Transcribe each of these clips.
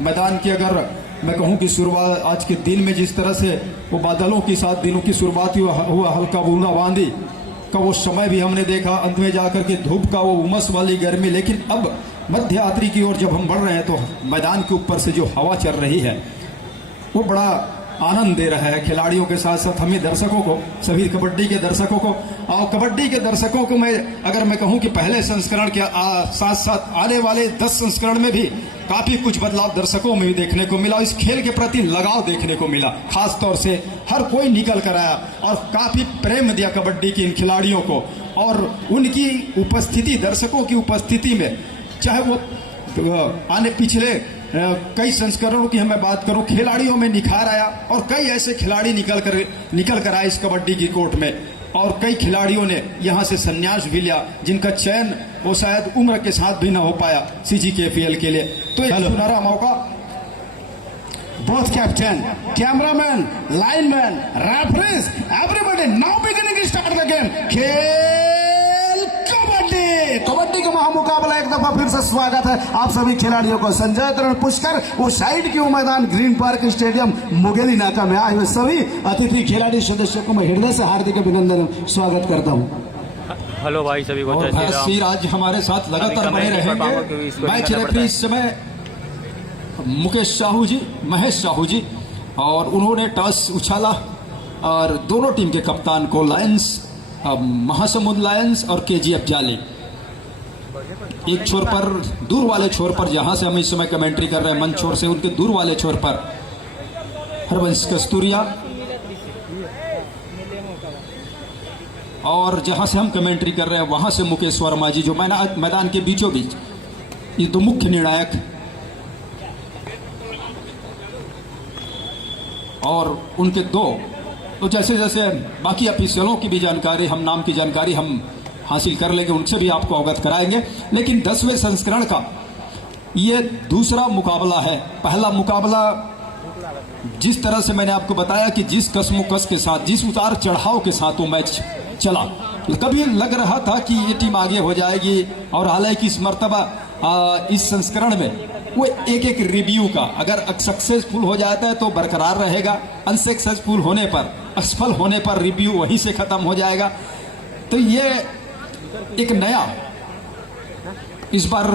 मैदान की अगर मैं कहूं कि शुरुआत आज के दिन में जिस तरह से वो बादलों के साथ दिनों की शुरुआत हुआ हल्का बूंदाबांदी का वो समय भी हमने देखा, अंत में जाकर के धूप का वो उमस वाली गर्मी। लेकिन अब मध्य रात्रि की ओर जब हम बढ़ रहे हैं तो मैदान के ऊपर से जो हवा चल रही है वो बड़ा आनंद दे रहा है खिलाड़ियों के साथ साथ हमें दर्शकों को, सभी कबड्डी के दर्शकों को। और कबड्डी के दर्शकों को अगर मैं कहूं कि पहले संस्करण के साथ साथ आने वाले 10 संस्करण में भी काफी कुछ बदलाव दर्शकों में भी देखने को मिला। इस खेल के प्रति लगाव देखने को मिला, खास तौर से हर कोई निकल कर आया और काफी प्रेम दिया कबड्डी के इन खिलाड़ियों को। और उनकी उपस्थिति, दर्शकों की उपस्थिति में, चाहे वो आने पिछले कई संस्करणों की मैं बात करूं, खिलाड़ियों में निखार आया और कई ऐसे खिलाड़ी निकल कर आए इस कबड्डी की कोर्ट में। और कई खिलाड़ियों ने यहां से संन्यास भी लिया जिनका चयन वो शायद उम्र के साथ भी ना हो पाया CGKPL के लिए। तो एक सुनहरा मौका। Both captain, cameraman, lineman, referees, everybody now beginning to start the game. खेल कबड्डी, कबड्डी का महामुकाबला एक दफा फिर से स्वागत है आप सभी खिलाड़ियों को। संजय तरण पुष्कर वो साइड की वो मैदान ग्रीन पार्क स्टेडियम मुगेली नाका में आए हुए सभी अतिथि खिलाड़ी सदस्यों को मैं हृदय से हार्दिक अभिनंदन स्वागत करता हूँ। हेलो भाई सभी को। आज हमारे साथ लगातार बने रहेंगे। मैच रेफरी इस समय मुकेश साहू जी, महेश साहू जी, और उन्होंने टॉस उछाला और दोनों टीम के कप्तान को लायंस, महासमुंद लायंस और KGF जाली एक छोर पर, दूर वाले छोर पर जहां से हम इस समय कमेंट्री कर रहे हैं मंच छोर से, उनके दूर वाले छोर पर हरवंश कस्तूरिया, और जहां से हम कमेंट्री कर रहे हैं वहां से मुकेश वर्मा जी, जो मैदान के बीचों बीच ये दो मुख्य निर्णायक। और उनके दो तो जैसे जैसे बाकी ऑफिशियलों की भी जानकारी, हम नाम की जानकारी हम हासिल कर लेंगे, उनसे भी आपको अवगत कराएंगे। लेकिन 10वें संस्करण का ये दूसरा मुकाबला है। पहला मुकाबला जिस तरह से मैंने आपको बताया कि जिस कसमोकस के साथ, जिस उतार चढ़ाव के साथ वो मैच चला, कभी लग रहा था कि ये टीम आगे हो जाएगी। और हालांकि इस मर्तबा इस संस्करण में वो एक एक रिव्यू का, अगर सक्सेसफुल हो जाता है तो बरकरार रहेगा, अनसक्सेसफुल होने पर, असफल होने पर रिव्यू वहीं से खत्म हो जाएगा। तो ये एक नया इस बार,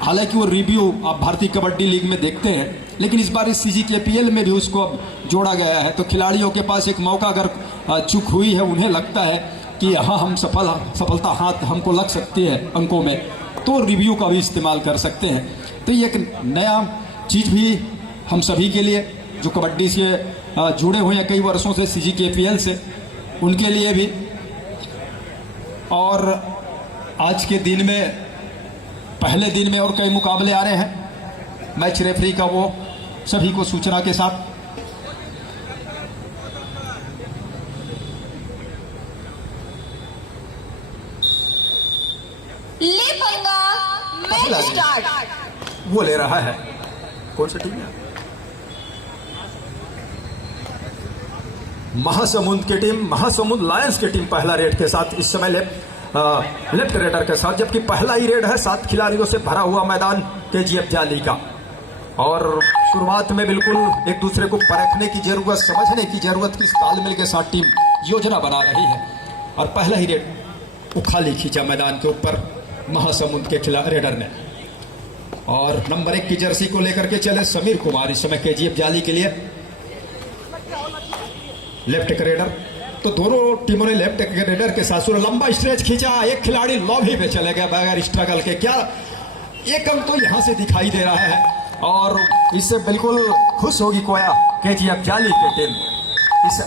हालांकि वो रिव्यू आप भारतीय कबड्डी लीग में देखते हैं, लेकिन इस बार इस CGKPL में भी उसको अब जोड़ा गया है। तो खिलाड़ियों के पास एक मौका अगर चूक हुई है, उन्हें लगता है कि हाँ हम सफलता हाथ हमको लग सकती है अंकों में, तो रिव्यू का भी इस्तेमाल कर सकते हैं। तो ये एक नया चीज़ भी हम सभी के लिए जो कबड्डी से जुड़े हुए हैं कई वर्षों से CGKPL से, उनके लिए भी। और आज के दिन में, पहले दिन में और कई मुकाबले आ रहे हैं। मैच रेफरी का वो सभी को सूचना के साथ ले पंगा, मैच स्टार्ट। वो ले रहा है। कौन सा टीम है? महासमुंद की टीम, महासमुंद लायंस की टीम पहला रेड के साथ इस समय लेफ्ट रेडर के साथ, जबकि पहला ही रेड है 7 खिलाड़ियों से भरा हुआ मैदान KGF जाली का। और शुरुआत में बिल्कुल एक दूसरे को परखने की जरूरत, समझने की जरूरत की तालमेल के साथ टीम योजना बना रही है। और पहला ही रेड उखाली खींचा मैदान के ऊपर महासमुंद के रेडर ने। और नंबर 1 की जर्सी को लेकर के चले समीर कुमार इस समय KGF जाली के लिए लेफ्ट रेडर। तो दोनों टीमों ने लेफ्ट रेडर के साथ लंबा स्ट्रेच खींचा, एक खिलाड़ी लॉबी पे चले गया बगैर स्ट्रगल के। क्या एक अंक तो यहां से दिखाई दे रहा है और इससे बिल्कुल खुश होगी कोया KGF जाली की टीम। इस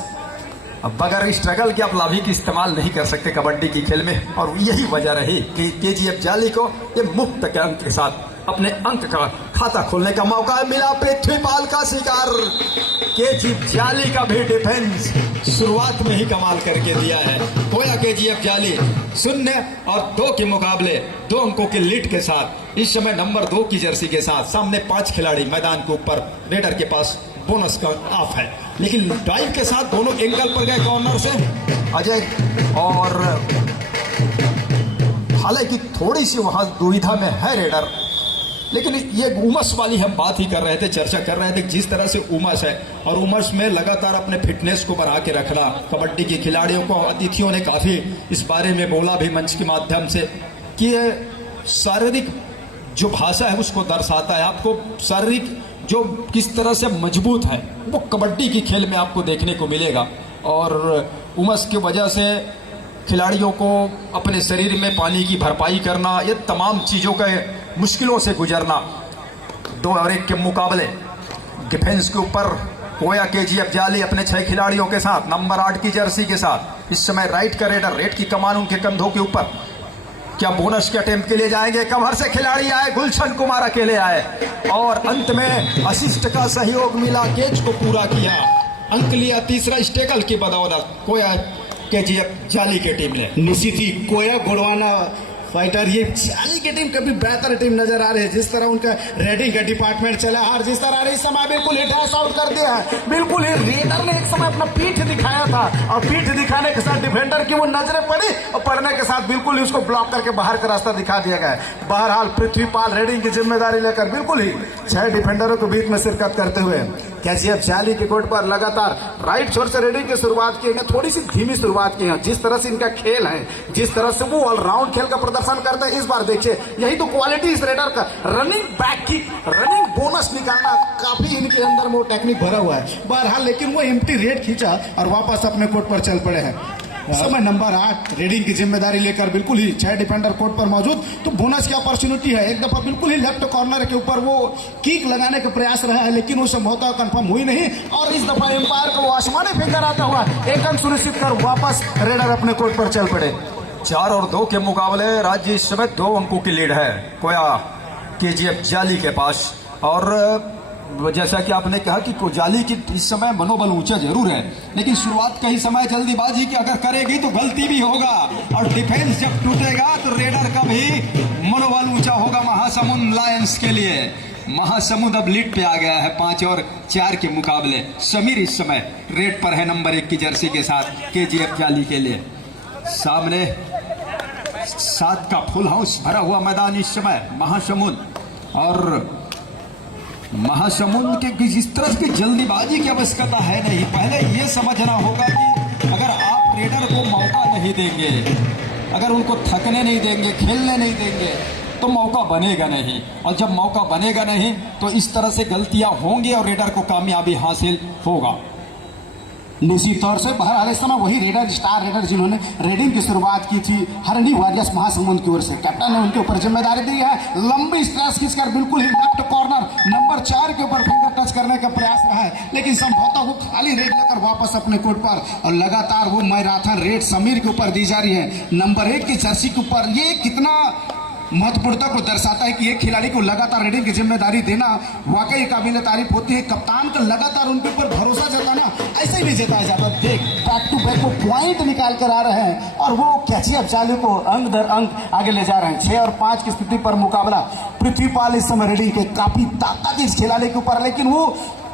बगैर स्ट्रगल के आप लाभी की इस्तेमाल नहीं कर सकते कबड्डी की खेल में, और यही वजह रही कि KGF जाली को ये मुफ्त के अंक के साथ अपने अंक का खाता खोलने का मौका मिला। पृथ्वीपाल का शिकार, KGF जाली का भी डिफेंस शुरुआत में ही कमाल करके दिया है। कोया KGF जाली 0 और 2 के मुकाबले 2 अंकों के लीड के साथ इस समय नंबर 2 की जर्सी के साथ सामने 5 खिलाड़ी मैदान के ऊपर। रेडर के पास बोनस का ऑफ है, लेकिन ड्राइव के साथ दोनों एंगल पर गए कॉर्नर से अजय, और हालांकि थोड़ी सी वहां दुविधा में है रेडर, लेकिन ये उमस वाली हम बात ही कर रहे थे, चर्चा कर रहे थे जिस तरह से उमस है और उमस में लगातार अपने फिटनेस को बढ़ा के रखना। कबड्डी के खिलाड़ियों को अतिथियों ने काफ़ी इस बारे में बोला भी मंच के माध्यम से कि ये शारीरिक जो भाषा है उसको दर्शाता है। आपको शारीरिक जो किस तरह से मजबूत है वो कबड्डी की खेल में आपको देखने को मिलेगा। और उमस की वजह से खिलाड़ियों को अपने शरीर में पानी की भरपाई करना, ये तमाम चीज़ों के मुश्किलों से गुजरना। 2 और 1 के मुकाबले डिफेंस के ऊपर कोया KGF जाली अपने 6 खिलाड़ियों के साथ नंबर 8 की जर्सी के साथ इस समय राइट का रेडर, रेड की कमान उनके कंधों के ऊपर। क्या बोनस के अटेम्प्ट के लिए जाएंगे? कमर से खिलाड़ी आए, गुलशन कुमार अकेले आए और अंत में असिस्ट का सहयोग मिला, कैच को पूरा किया, अंक लिया तीसरा स्टेकल की बदौलत कोया KGF जाली की टीम ने। निश्चित ही कोया गोड़वाना फाइटर ये जाली की टीम कभी बेहतर टीम नजर आ रही है। जिस तरह उनका रेडिंग का डिपार्टमेंट चला और जिस तरह इस समय बिल्कुल ही डैश आउट कर दिया है। बिल्कुल ही रेडर ने एक समय अपना पीठ दिखाया था और पीठ दिखाने के साथ डिफेंडर की वो नजरें पड़ी और पड़ने के साथ बिल्कुल ही उसको ब्लॉक करके बाहर का रास्ता दिखा दिया गया है। बहरहाल पृथ्वीपाल रेडिंग की जिम्मेदारी लेकर बिल्कुल ही 6 डिफेंडरों के बीच में शिरकत करते हुए KGF जाली के कोर्ट पर लगातार राइट छोर से रेडिंग की शुरुआत की है। थोड़ी सी धीमी शुरुआत की है। जिस तरह से इनका खेल है, जिस तरह से वो ऑलराउंड खेल का प्रदर्शन करते हैं, इस बार देखिए यही तो क्वालिटी इस रेडर का। Running back kick, running bonus निकालना, काफी इनके अंदर वो टेक्निक भरा हुआ है। बहरहाल लेकिन वो एम्प्टी रेड खींचा और वापस अपने कोर्ट पर चल पड़े हैं। समय नंबर 8 रेडिंग की जिम्मेदारी लेकर बिल्कुल ही 6 डिफेंडर कोर्ट पर मौजूद। तो बोनस की अपॉर्चुनिटी है। एक दफा बिल्कुल ही लेफ्ट कॉर्नर के ऊपर वो किक लगाने का प्रयास रहा है लेकिन वो संभवतः कंफर्म हुई नहीं और इस दफा एम्पायर को वो आसमानी फिंगर आता हुआ एक अंक सुनिश्चित कर वापस रेडर अपने कोर्ट पर चल पड़े। 4 और 2 के मुकाबले राज्य इस समय 2 अंकों की लीड है कोया KGF जाली के पास। और जैसा कि आपने कहा कि जाली की इस समय मनोबल ऊंचा जरूर है लेकिन शुरुआत का ही समय जल्दीबाजी की अगर करेगी तो गलती भी होगा और डिफेंस जब टूटेगा तो रेडर का भी मनोबल ऊंचा होगा महासमुंद लायंस के लिए। महासमुंद अब लीड पे आ गया है 5 और 4 के मुकाबले। समीर इस समय रेड पर है नंबर 1 की जर्सी के साथ KGF जाली के लिए। सामने 7 का फुल हाउस भरा हुआ मैदान इस समय महासमुंद। और महासमुंद के जिस तरह की जल्दीबाजी की आवश्यकता है नहीं, पहले ये समझना होगा कि अगर आप रेडर को मौका नहीं देंगे, अगर उनको थकने नहीं देंगे, खेलने नहीं देंगे तो मौका बनेगा नहीं और जब मौका बनेगा नहीं तो इस तरह से गलतियां होंगी और रेडर को कामयाबी हासिल होगा। निश्चित तौर से बहरहाल इस समय वही रेडर, स्टार रेडर जिन्होंने रेडिंग की शुरुआत की थी हरणी वॉरियर्स महासमुंद की ओर से, कैप्टन ने उनके ऊपर जिम्मेदारी दी है। लंबी स्ट्रेस खींचकर बिल्कुल ही लेफ्ट कॉर्नर नंबर 4 के ऊपर फिंगर टच करने का प्रयास रहा है लेकिन संभवतः वो खाली रेड लेकर वापस अपने कोर्ट पर और लगातार वो मैराथन रेड समीर के ऊपर दी जा रही है नंबर 1 की जर्सी के ऊपर। ये कितना महत्वपूर्णता को दर्शाता है कि एक खिलाड़ी को लगातार रेडिंग की जिम्मेदारी देना वाकई काबिल तारीफ होती है। कप्तान का लगातार उनके ऊपर भरोसा जताना ऐसे भी जताया जाता है। देख बैक टू बैक वो पॉइंट निकाल कर आ रहे हैं और वो KGF जाली को अंक दर अंक आगे ले जा रहे हैं। 6 और 5 की स्थिति पर मुकाबला। पृथ्वीपाल इस समय रेडिंग के काफी ताकत इस खिलाड़ी के ऊपर, लेकिन वो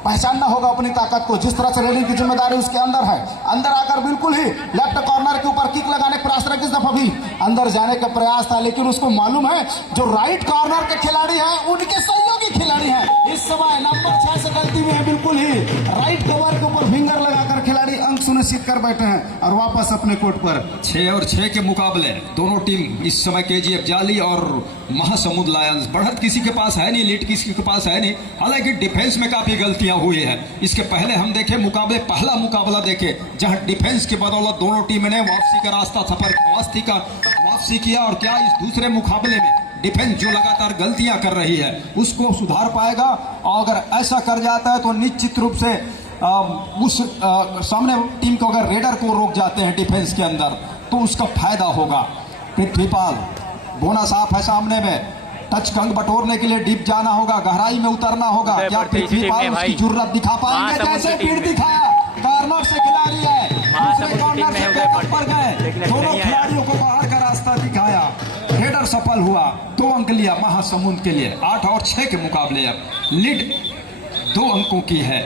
पहचानना होगा अपनी ताकत को। जिस तरह से रेडिंग की जिम्मेदारी उसके अंदर है, अंदर आकर बिल्कुल ही लेफ्ट कॉर्नर के ऊपर किक लगाने का प्रयास, किस दफा भी अंदर जाने का प्रयास था लेकिन उसको मालूम है जो राइट कॉर्नर के खिलाड़ी हैं उनके सहयोगी खिलाड़ी हैं। इस समय नंबर 6 से गलती में है, बिल्कुल ही राइट कवर के ऊपर फिंगर लगाकर खिलाड़ी अंक सुनिश्चित कर बैठे हैं और वापस अपने कोर्ट पर। 6 और 6 के मुकाबले दोनों टीम इस समय KGF जाली और महासमुंद लायंस। बढ़त किसी के पास है नहीं, लीड किसी के पास है नहीं, हालांकि डिफेंस में काफी गलतियां हुई है। इसके पहले हम देखे मुकाबले, पहला मुकाबला देखे जहां डिफेंस की बदौलत दोनों टीम ने वापसी का रास्ता सफर वापसी किया और क्या इस दूसरे मुकाबले में डिफेंस जो लगातार गलतियां कर रही है उसको सुधार पाएगा और अगर ऐसा कर जाता है तो निश्चित रूप से उस सामने टीम को अगर रेडर को रोक जाते हैं डिफेंस के अंदर तो उसका फायदा होगा। पृथ्वीपाल बोनस आप है सामने में, टच कंग बटोरने के लिए डीप जाना होगा, गहराई में उतरना होगा। क्या पृथ्वीपाल उसकी जरूरत दिखा पाएंगे? जैसे पीठ दिखाया, कॉर्नर से खिलाड़ी है, दूसरे कॉर्नर से बैकअप पर गए, दोनों खिलाड़ियों को बाहर का रास्ता दिखाया, हेडर सफल हुआ, 2 अंक लिया महासमुंद के लिए। 8 और 6 के मुकाबले अब लीड 2 अंकों की है।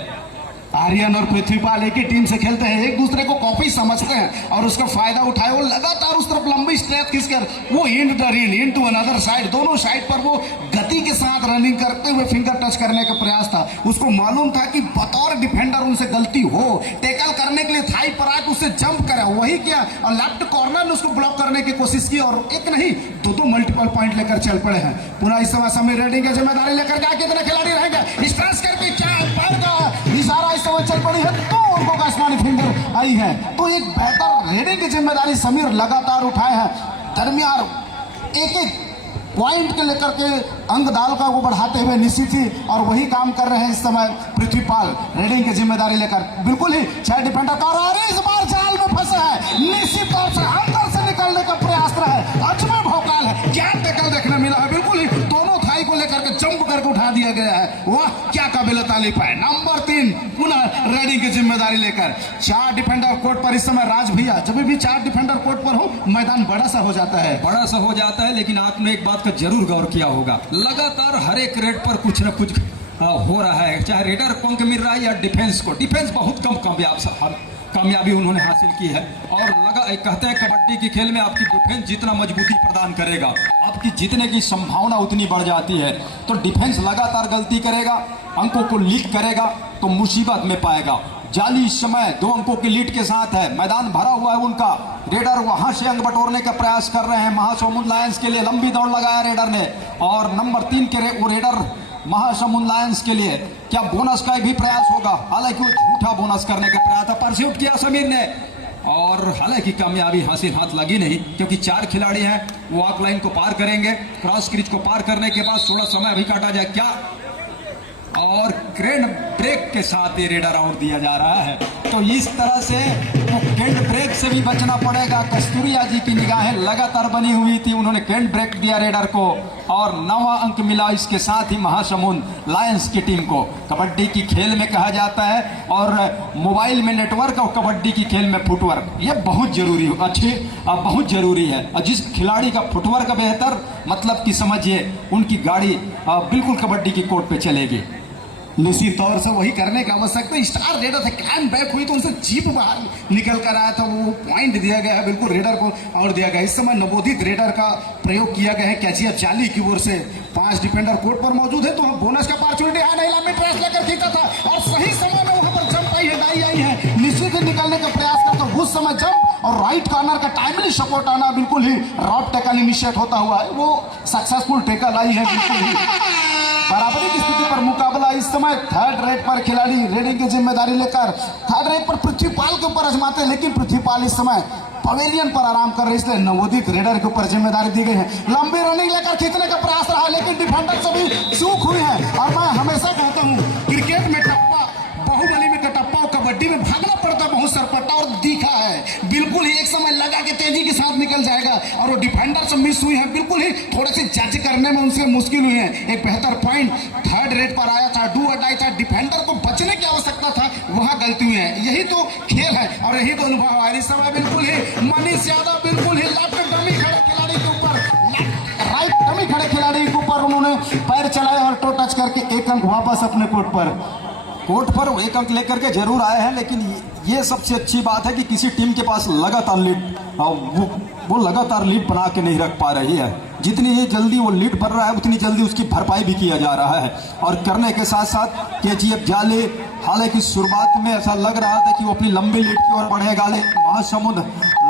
आर्यन और पृथ्वीपाल एक ही टीम से खेलते हैं, एक दूसरे को कॉपी समझते हैं और उसका फायदा उठाए वो लगातार उस तरफ लंबी स्ट्रेच खींचकर वो and the rein into another side, दोनों साइड पर वो गति के साथ रनिंग करते हुए फिंगर टच करने का प्रयास था। उसको मालूम था कि बतौर डिफेंडर उनसे गलती हो, टैकल करने के लिए थाई पर आके उससे जंप करा, वही किया और लेफ्ट कॉर्नर में उसको ब्लॉक करने की कोशिश की और एक नहीं दो मल्टीपल पॉइंट लेकर चल पड़े हैं। पुनः इस समय समीर रेड्डी की जिम्मेदारी लेकर क्या कितने खिलाड़ी रहेंगे, स्ट्रेच करके क्या अंपायर का इशारा इस समय चल पड़ी है, तो उनको आसमानी फिंगर आई है। तो एक बेहतर रेडिंग की जिम्मेदारी समीर लगातार उठाए हैं, दरमियान एक एक पॉइंट के लेकर के अंग दाल का वो बढ़ाते हुए निश्चित ही और वही काम कर रहे हैं इस समय पृथ्वीपाल रेडिंग की जिम्मेदारी लेकर। बिल्कुल ही 6 डिफेंडर का और इस बार जाल में फंसे हैं, निश्चित तौर से अंदर से निकलने का प्रयास रहा है, अजमेर भौकाल है, क्या टैकल देखने मिला है, बिल्कुल ही दोनों थाई को लेकर के जंप करके उठा दिया गया है। वाह क्या काबिल तारीफ है। नंबर 3 पुनः रेडिंग की जिम्मेदारी लेकर 4 डिफेंडर कोर्ट पर इस समय। राज भैया जब भी 4 डिफेंडर कोर्ट पर हो मैदान बड़ा सा हो जाता है, बड़ा सा हो जाता है, लेकिन आपने एक बात का जरूर गौर किया होगा, लगातार हर एक रेड पर कुछ न कुछ हो रहा है, चाहे रेडर को अंक मिल रहा है या डिफेंस को। डिफेंस बहुत कम कामयाबी उन्होंने हासिल की है और कहते हैं कबड्डी के खेल में आपकी डिफेंस जितना मजबूती प्रदान करेगा आपकी जीतने की संभावना उतनी बढ़ जाती है। तो डिफेंस लगातार गलती करेगा, अंकों को लीक करेगा तो मुसीबत में पाएगा। जाली इस समय 2 अंकों की लीड के साथ है, मैदान भरा हुआ है उनका, रेडर वहां से अंक बटोरने का प्रयास कर रहे हैं। महासमुंद लायंस के लिए लंबी दौड़ लगाया रेडर ने और नंबर 3 के रेडर महासमुंद लायंस के लिए क्या बोनस का भी प्रयास होगा, हालांकि वो झूठा बोनस करने का प्रयास था, परस्यूट किया समीर ने और हालांकि कामयाबी हासिल हाथ लगी नहीं क्योंकि 4 खिलाड़ी हैं, वो वॉक लाइन को पार करेंगे, क्रॉस क्रीज को पार करने के बाद थोड़ा समय अभी काटा जाए क्या, और क्रेन ब्रेक के साथ ये रेडर आउट दिया जा रहा है। तो इस तरह से वो कैंड ब्रेक से भी बचना पड़ेगा। कस्तूरिया जी की निगाहें लगातार बनी हुई थी, उन्होंने कैंड ब्रेक दिया रेडर को और 9वां अंक मिला इसके साथ ही महासमुंद लायंस की टीम को। कबड्डी की खेल में कहा जाता है और मोबाइल में नेटवर्क और कबड्डी की खेल में फुटवर्क, ये बहुत जरूरी बहुत जरूरी है। और जिस खिलाड़ी का फुटवर्क बेहतर मतलब कि समझिए उनकी गाड़ी बिल्कुल कबड्डी की कोर्ट पे चलेगी। निश्चित तौर से वही करने की आवश्यकता। स्टार रेडर थे, कैन बैक हुई तो उनसे जीप बाहर निकल कर आया था, वो पॉइंट दिया गया है, बिल्कुल रेडर को आउट दिया गया। इस समय नवोदित रेडर का प्रयोग किया गया है कैचियप जाली की ओर से। 5 डिफेंडर कोर्ट पर मौजूद है तो बोनस का अपॉर्चुनिटी है, नहीं लंबी ट्रेस लेकर खींचा था और सही समय में वहां पर जंप आई है, दाई आई है, निश्चित ही निकलने का प्रयास करता उस समय जंप और राइट कॉर्नर का टाइमली सपोर्ट आना, बिल्कुल ही रॉड टैकल इनिशिएट होता हुआ है, वो सक्सेसफुल टैकल आई है। बिल्कुल ही बराबरी की स्थिति पर मुकाबला इस समय 3rd रेड पर खिलाड़ी रेडिंग की जिम्मेदारी लेकर 3rd रेड पर पृथ्वीपाल के ऊपर आजमाते हैं, लेकिन पृथ्वीपाल इस समय पवेलियन पर आराम कर रहे, इसलिए नवोदित रेडर के ऊपर जिम्मेदारी दी गई है। लंबी रनिंग लेकर खींचने का प्रयास रहा लेकिन डिफेंडर से भी चूक हुई है और मैं हमेशा कहता हूं क्रिकेट में टप्पा, बाहुबली में कटप्पा और कबड्डी में भागना पड़ता बहुत सरपट्टा और दिखा है, बिल्कुल ही एक समय लगा के तेजी के साथ निकल जाएगा और वो डिफेंडर से मिस हुई है, बिल्कुल ही थोड़े से जज करने में उनसे मुश्किल हुई है। एक बेहतर पॉइंट 3rd रेड पर आया था, डू अटाई था, डिफेंडर को बचने की आवश्यकता था, वहां गलती हुई है। यही तो खेल है और यही तो अनुभव है। इस समय बिल्कुल ही मनीष यादव बिल्कुल ही लेफ्ट डमी खड़े खिलाड़ी के ऊपर, राइट डमी खड़े खिलाड़ी के ऊपर उन्होंने पैर चलाया और टो टच करके 1 अंक वापस अपने कोर्ट पर 1 अंक लेकर के जरूर आए हैं। लेकिन ये सबसे अच्छी बात है कि किसी टीम के पास लगातार लीड वो लगातार लीड बना के नहीं रख पा रही है। जितनी ही जल्दी वो लीड बन रहा है उतनी जल्दी उसकी भरपाई भी किया जा रहा है और करने के साथ साथ केजीएफ जाले, हालांकि शुरुआत में ऐसा लग रहा था कि वो अपनी लंबी लीड की ओर बढ़ेगा, लेकिन महासमुंद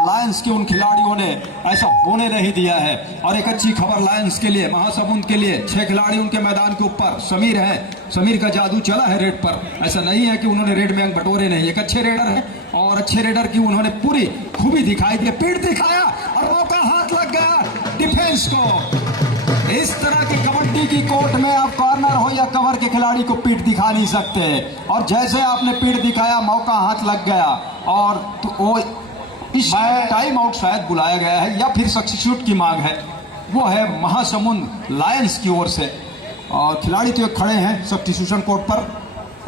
लायंस के उन खिलाड़ियों ने ऐसा होने नहीं दिया है। और एक अच्छी खबर लायंस के लिए, महासमुंद के लिए 6 खिलाड़ी उनके मैदान के ऊपर। समीर है, समीर का जादू चला है रेड पर, ऐसा नहीं है कि उन्होंने रेड में अंक बटोरे नहीं, एक अच्छे रेडर है और अच्छे रेडर की उन्होंने पूरी खूबी दिखाई दी, पीठ दिखाया और मौका हाथ लग गया डिफेंस को। इस तरह की कबड्डी की कोर्ट में आप कॉर्नर हो या कवर के खिलाड़ी को पीठ दिखा नहीं सकते और जैसे आपने पीठ दिखाया मौका हाथ लग गया और तो वो इस टाइम आउट शायद बुलाया गया है या फिर सब्स्टिट्यूट की मांग है, वो है महासमुंद लायंस की ओर से। और खिलाड़ी तो खड़े हैं सब्स्टिट्यूशन कोर्ट पर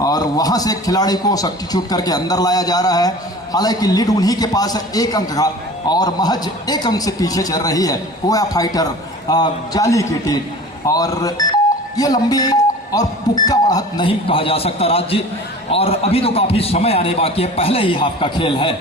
और वहां से खिलाड़ी को सब्स्टिट्यूट करके अंदर लाया जा रहा है। हालांकि लीड उन्हीं के पास है 1 अंक का और महज 1 अंक से पीछे चल रही है कोया फाइटर जाली की टीम। और ये लंबी और पुक्का बढ़त नहीं कहा जा सकता राज जी। और अभी तो काफी समय आने बाकी है, पहले ही हाफ का खेल है।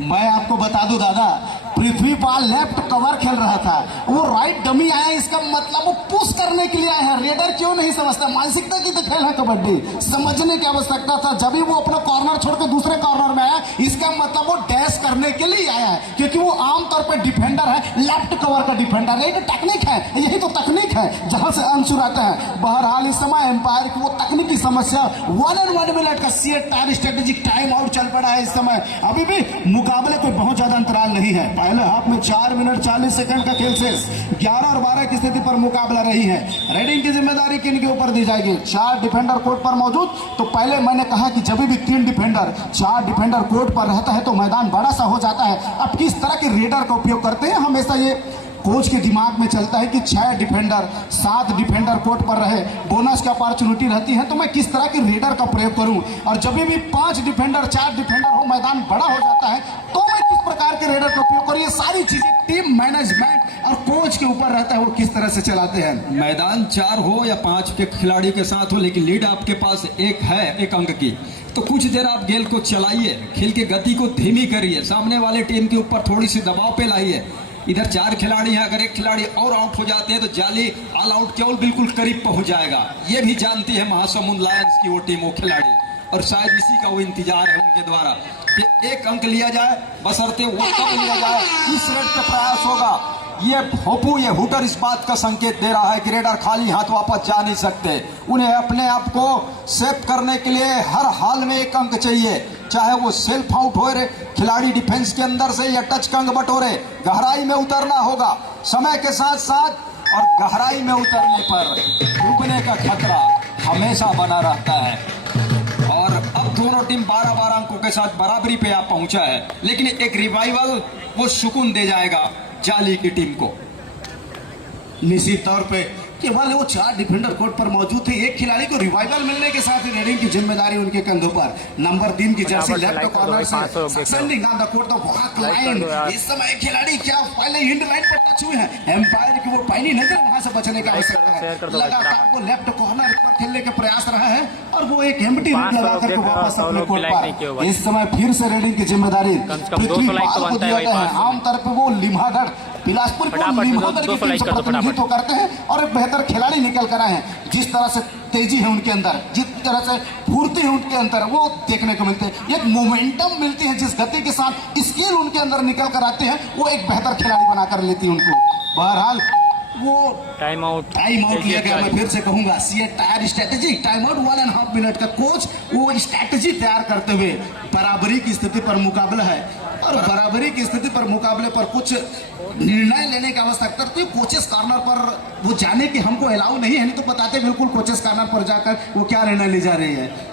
मैं आपको बता दूं दादा, पृथ्वीपाल लेफ्ट कवर खेल रहा था, वो राइट डमी आया, इसका मतलब वो पुश करने के लिए आया है। रेडर क्यों नहीं समझता, मानसिकता की तो खेल है कबड्डी, समझने की आवश्यकता था। जब भी वो अपना कॉर्नर छोड़कर दूसरे कॉर्नर में आया, इसका मतलब वो डैश करने के लिए आया है, क्योंकि वो आमतौर पर डिफेंडर है, लेफ्ट कवर का डिफेंडर है। ये तो टेक्निक है, यही तो तकनीक है जहां से अंशुर आता है। बहरहाल इस समय एम्पायर की वो तकनीकी समस्या 1 मिनट का CEAT time strategic time out चल पड़ा है। इस समय अभी भी मुकाबले कोई बहुत ज्यादा अंतराल नहीं है। पहले हाफ में 4 मिनट 40 सेकंड का खेल शेष, 11 और 12 की स्थिति पर मुकाबला रही है। रेडिंग की जिम्मेदारी किन के ऊपर दी जाएगी? 4 डिफेंडर कोर्ट पर मौजूद। तो पहले मैंने कहा कि जब भी 3 डिफेंडर 4 डिफेंडर कोर्ट पर रहता है तो मैदान बड़ा सा हो जाता है। अब किस तरह के रेडर का उपयोग करते हैं, हमेशा ये कोच के दिमाग में चलता है कि 6 डिफेंडर 7 डिफेंडर कोर्ट पर रहे, बोनस की अपॉर्चुनिटी रहती है, तो मैं किस तरह के रेडर का प्रयोग करूं। और जब भी 5 डिफेंडर 4 डिफेंडर हो, मैदान बड़ा हो जाता है, तो मैं किस प्रकार के रेडर का उपयोग करूं। ये सारी चीजें टीम मैनेजमेंट और कोच के ऊपर रहता है, वो किस तरह से चलाते हैं। मैदान 4 हो या 5 के खिलाड़ी के साथ हो, लेकिन लीड आपके पास एक है, 1 अंक की, तो कुछ देर आप गेंद को चलाइए, खेल की गति को धीमी करिए, सामने वाले टीम के ऊपर थोड़ी सी दबाव पे लाइए। इधर 4 खिलाड़ी हैं, अगर एक खिलाड़ी और आउट हो जाते हैं तो जाली ऑल आउट केवल बिल्कुल करीब पहुंच जाएगा। ये भी जानती है महासमुंद लायंस की वो टीम, वो खिलाड़ी, और शायद इसी का वो इंतजार है उनके द्वारा कि 1 अंक लिया जाए, बशर्ते वो कब लिया जाए, इस रेड पे प्रयास होगा। ये भोपू, ये हुटर इस बात का संकेत दे रहा है कि रेडर खाली हाथ वापस जा नहीं सकते। उन्हें अपने आप को सेव करने के लिए हर हाल में 1 अंक चाहिए, चाहे वो सेल्फ आउट हो रहे खिलाड़ी डिफेंस के अंदर से या टच का अंक बटोरे। गहराई में उतरना होगा समय के साथ साथ, और गहराई में उतरने पर डूबने का खतरा हमेशा बना रहता है। और अब दोनों टीम 12-12 अंकों के साथ बराबरी पे आप पहुंचा है, लेकिन एक रिवाइवल वो सुकून दे जाएगा जाली की टीम को। निश्चित तौर पे केवल वो 4 डिफेंडर कोर्ट पर मौजूद थे। एक खिलाड़ी को रिवाइवल मिलने के साथ ही रेडिंग की जिम्मेदारी उनके कंधों पर। नंबर 3 की जर्सी लेफ्ट कॉर्नर से sending on the court the walk line. इस समय खिलाड़ी क्या पहले एंड लाइन पर टच हुए हैं, एम्पायर की वो पैनी नजर वहां से बचने की आवश्यकता है। लगातार वो लेफ्ट कॉर्नर पर खेलने का प्रयास रहा है और वो एक एम्प्टी रूट लगाकर वापस अपने कोर्ट पर। इस समय फिर से रेडिंग की जिम्मेदारी पृथ्वीपाल को दिया गया है। आमतौर पर वो लिम्हागढ़ बिलासपुर को लिम्हागढ़ की टीम से प्रतिनिधित्व करते हैं और एक बेहतर खिलाड़ी निकल कर आए हैं। जिस तरह से तेजी है उनके अंदर, जिस तरह से फुर्ती है उनके अंदर, वो देखने को मिलते हैं। एक मोमेंटम मिलती है, जिस गति के साथ स्किल उनके अंदर निकल कर आते हैं, वो एक बेहतर खिलाड़ी बनाकर लेती है उनको। बहरहाल वो टाइम आउट लिया गया। मैं फिर से कहूंगा, CA tyre strategy time out 1.5 minute का कोच वो स्ट्रेटेजी तैयार करते हुए बराबरी की स्थिति पर मुकाबला है, और बराबरी की स्थिति पर मुकाबले पर कुछ निर्णय लेने की आवश्यकता। तो कोचेस कॉर्नर पर वो जाने की हमको अलाउ नहीं है, नहीं तो बताते बिल्कुल कोचेस कॉर्नर पर जाकर वो क्या निर्णय ले जा रही है।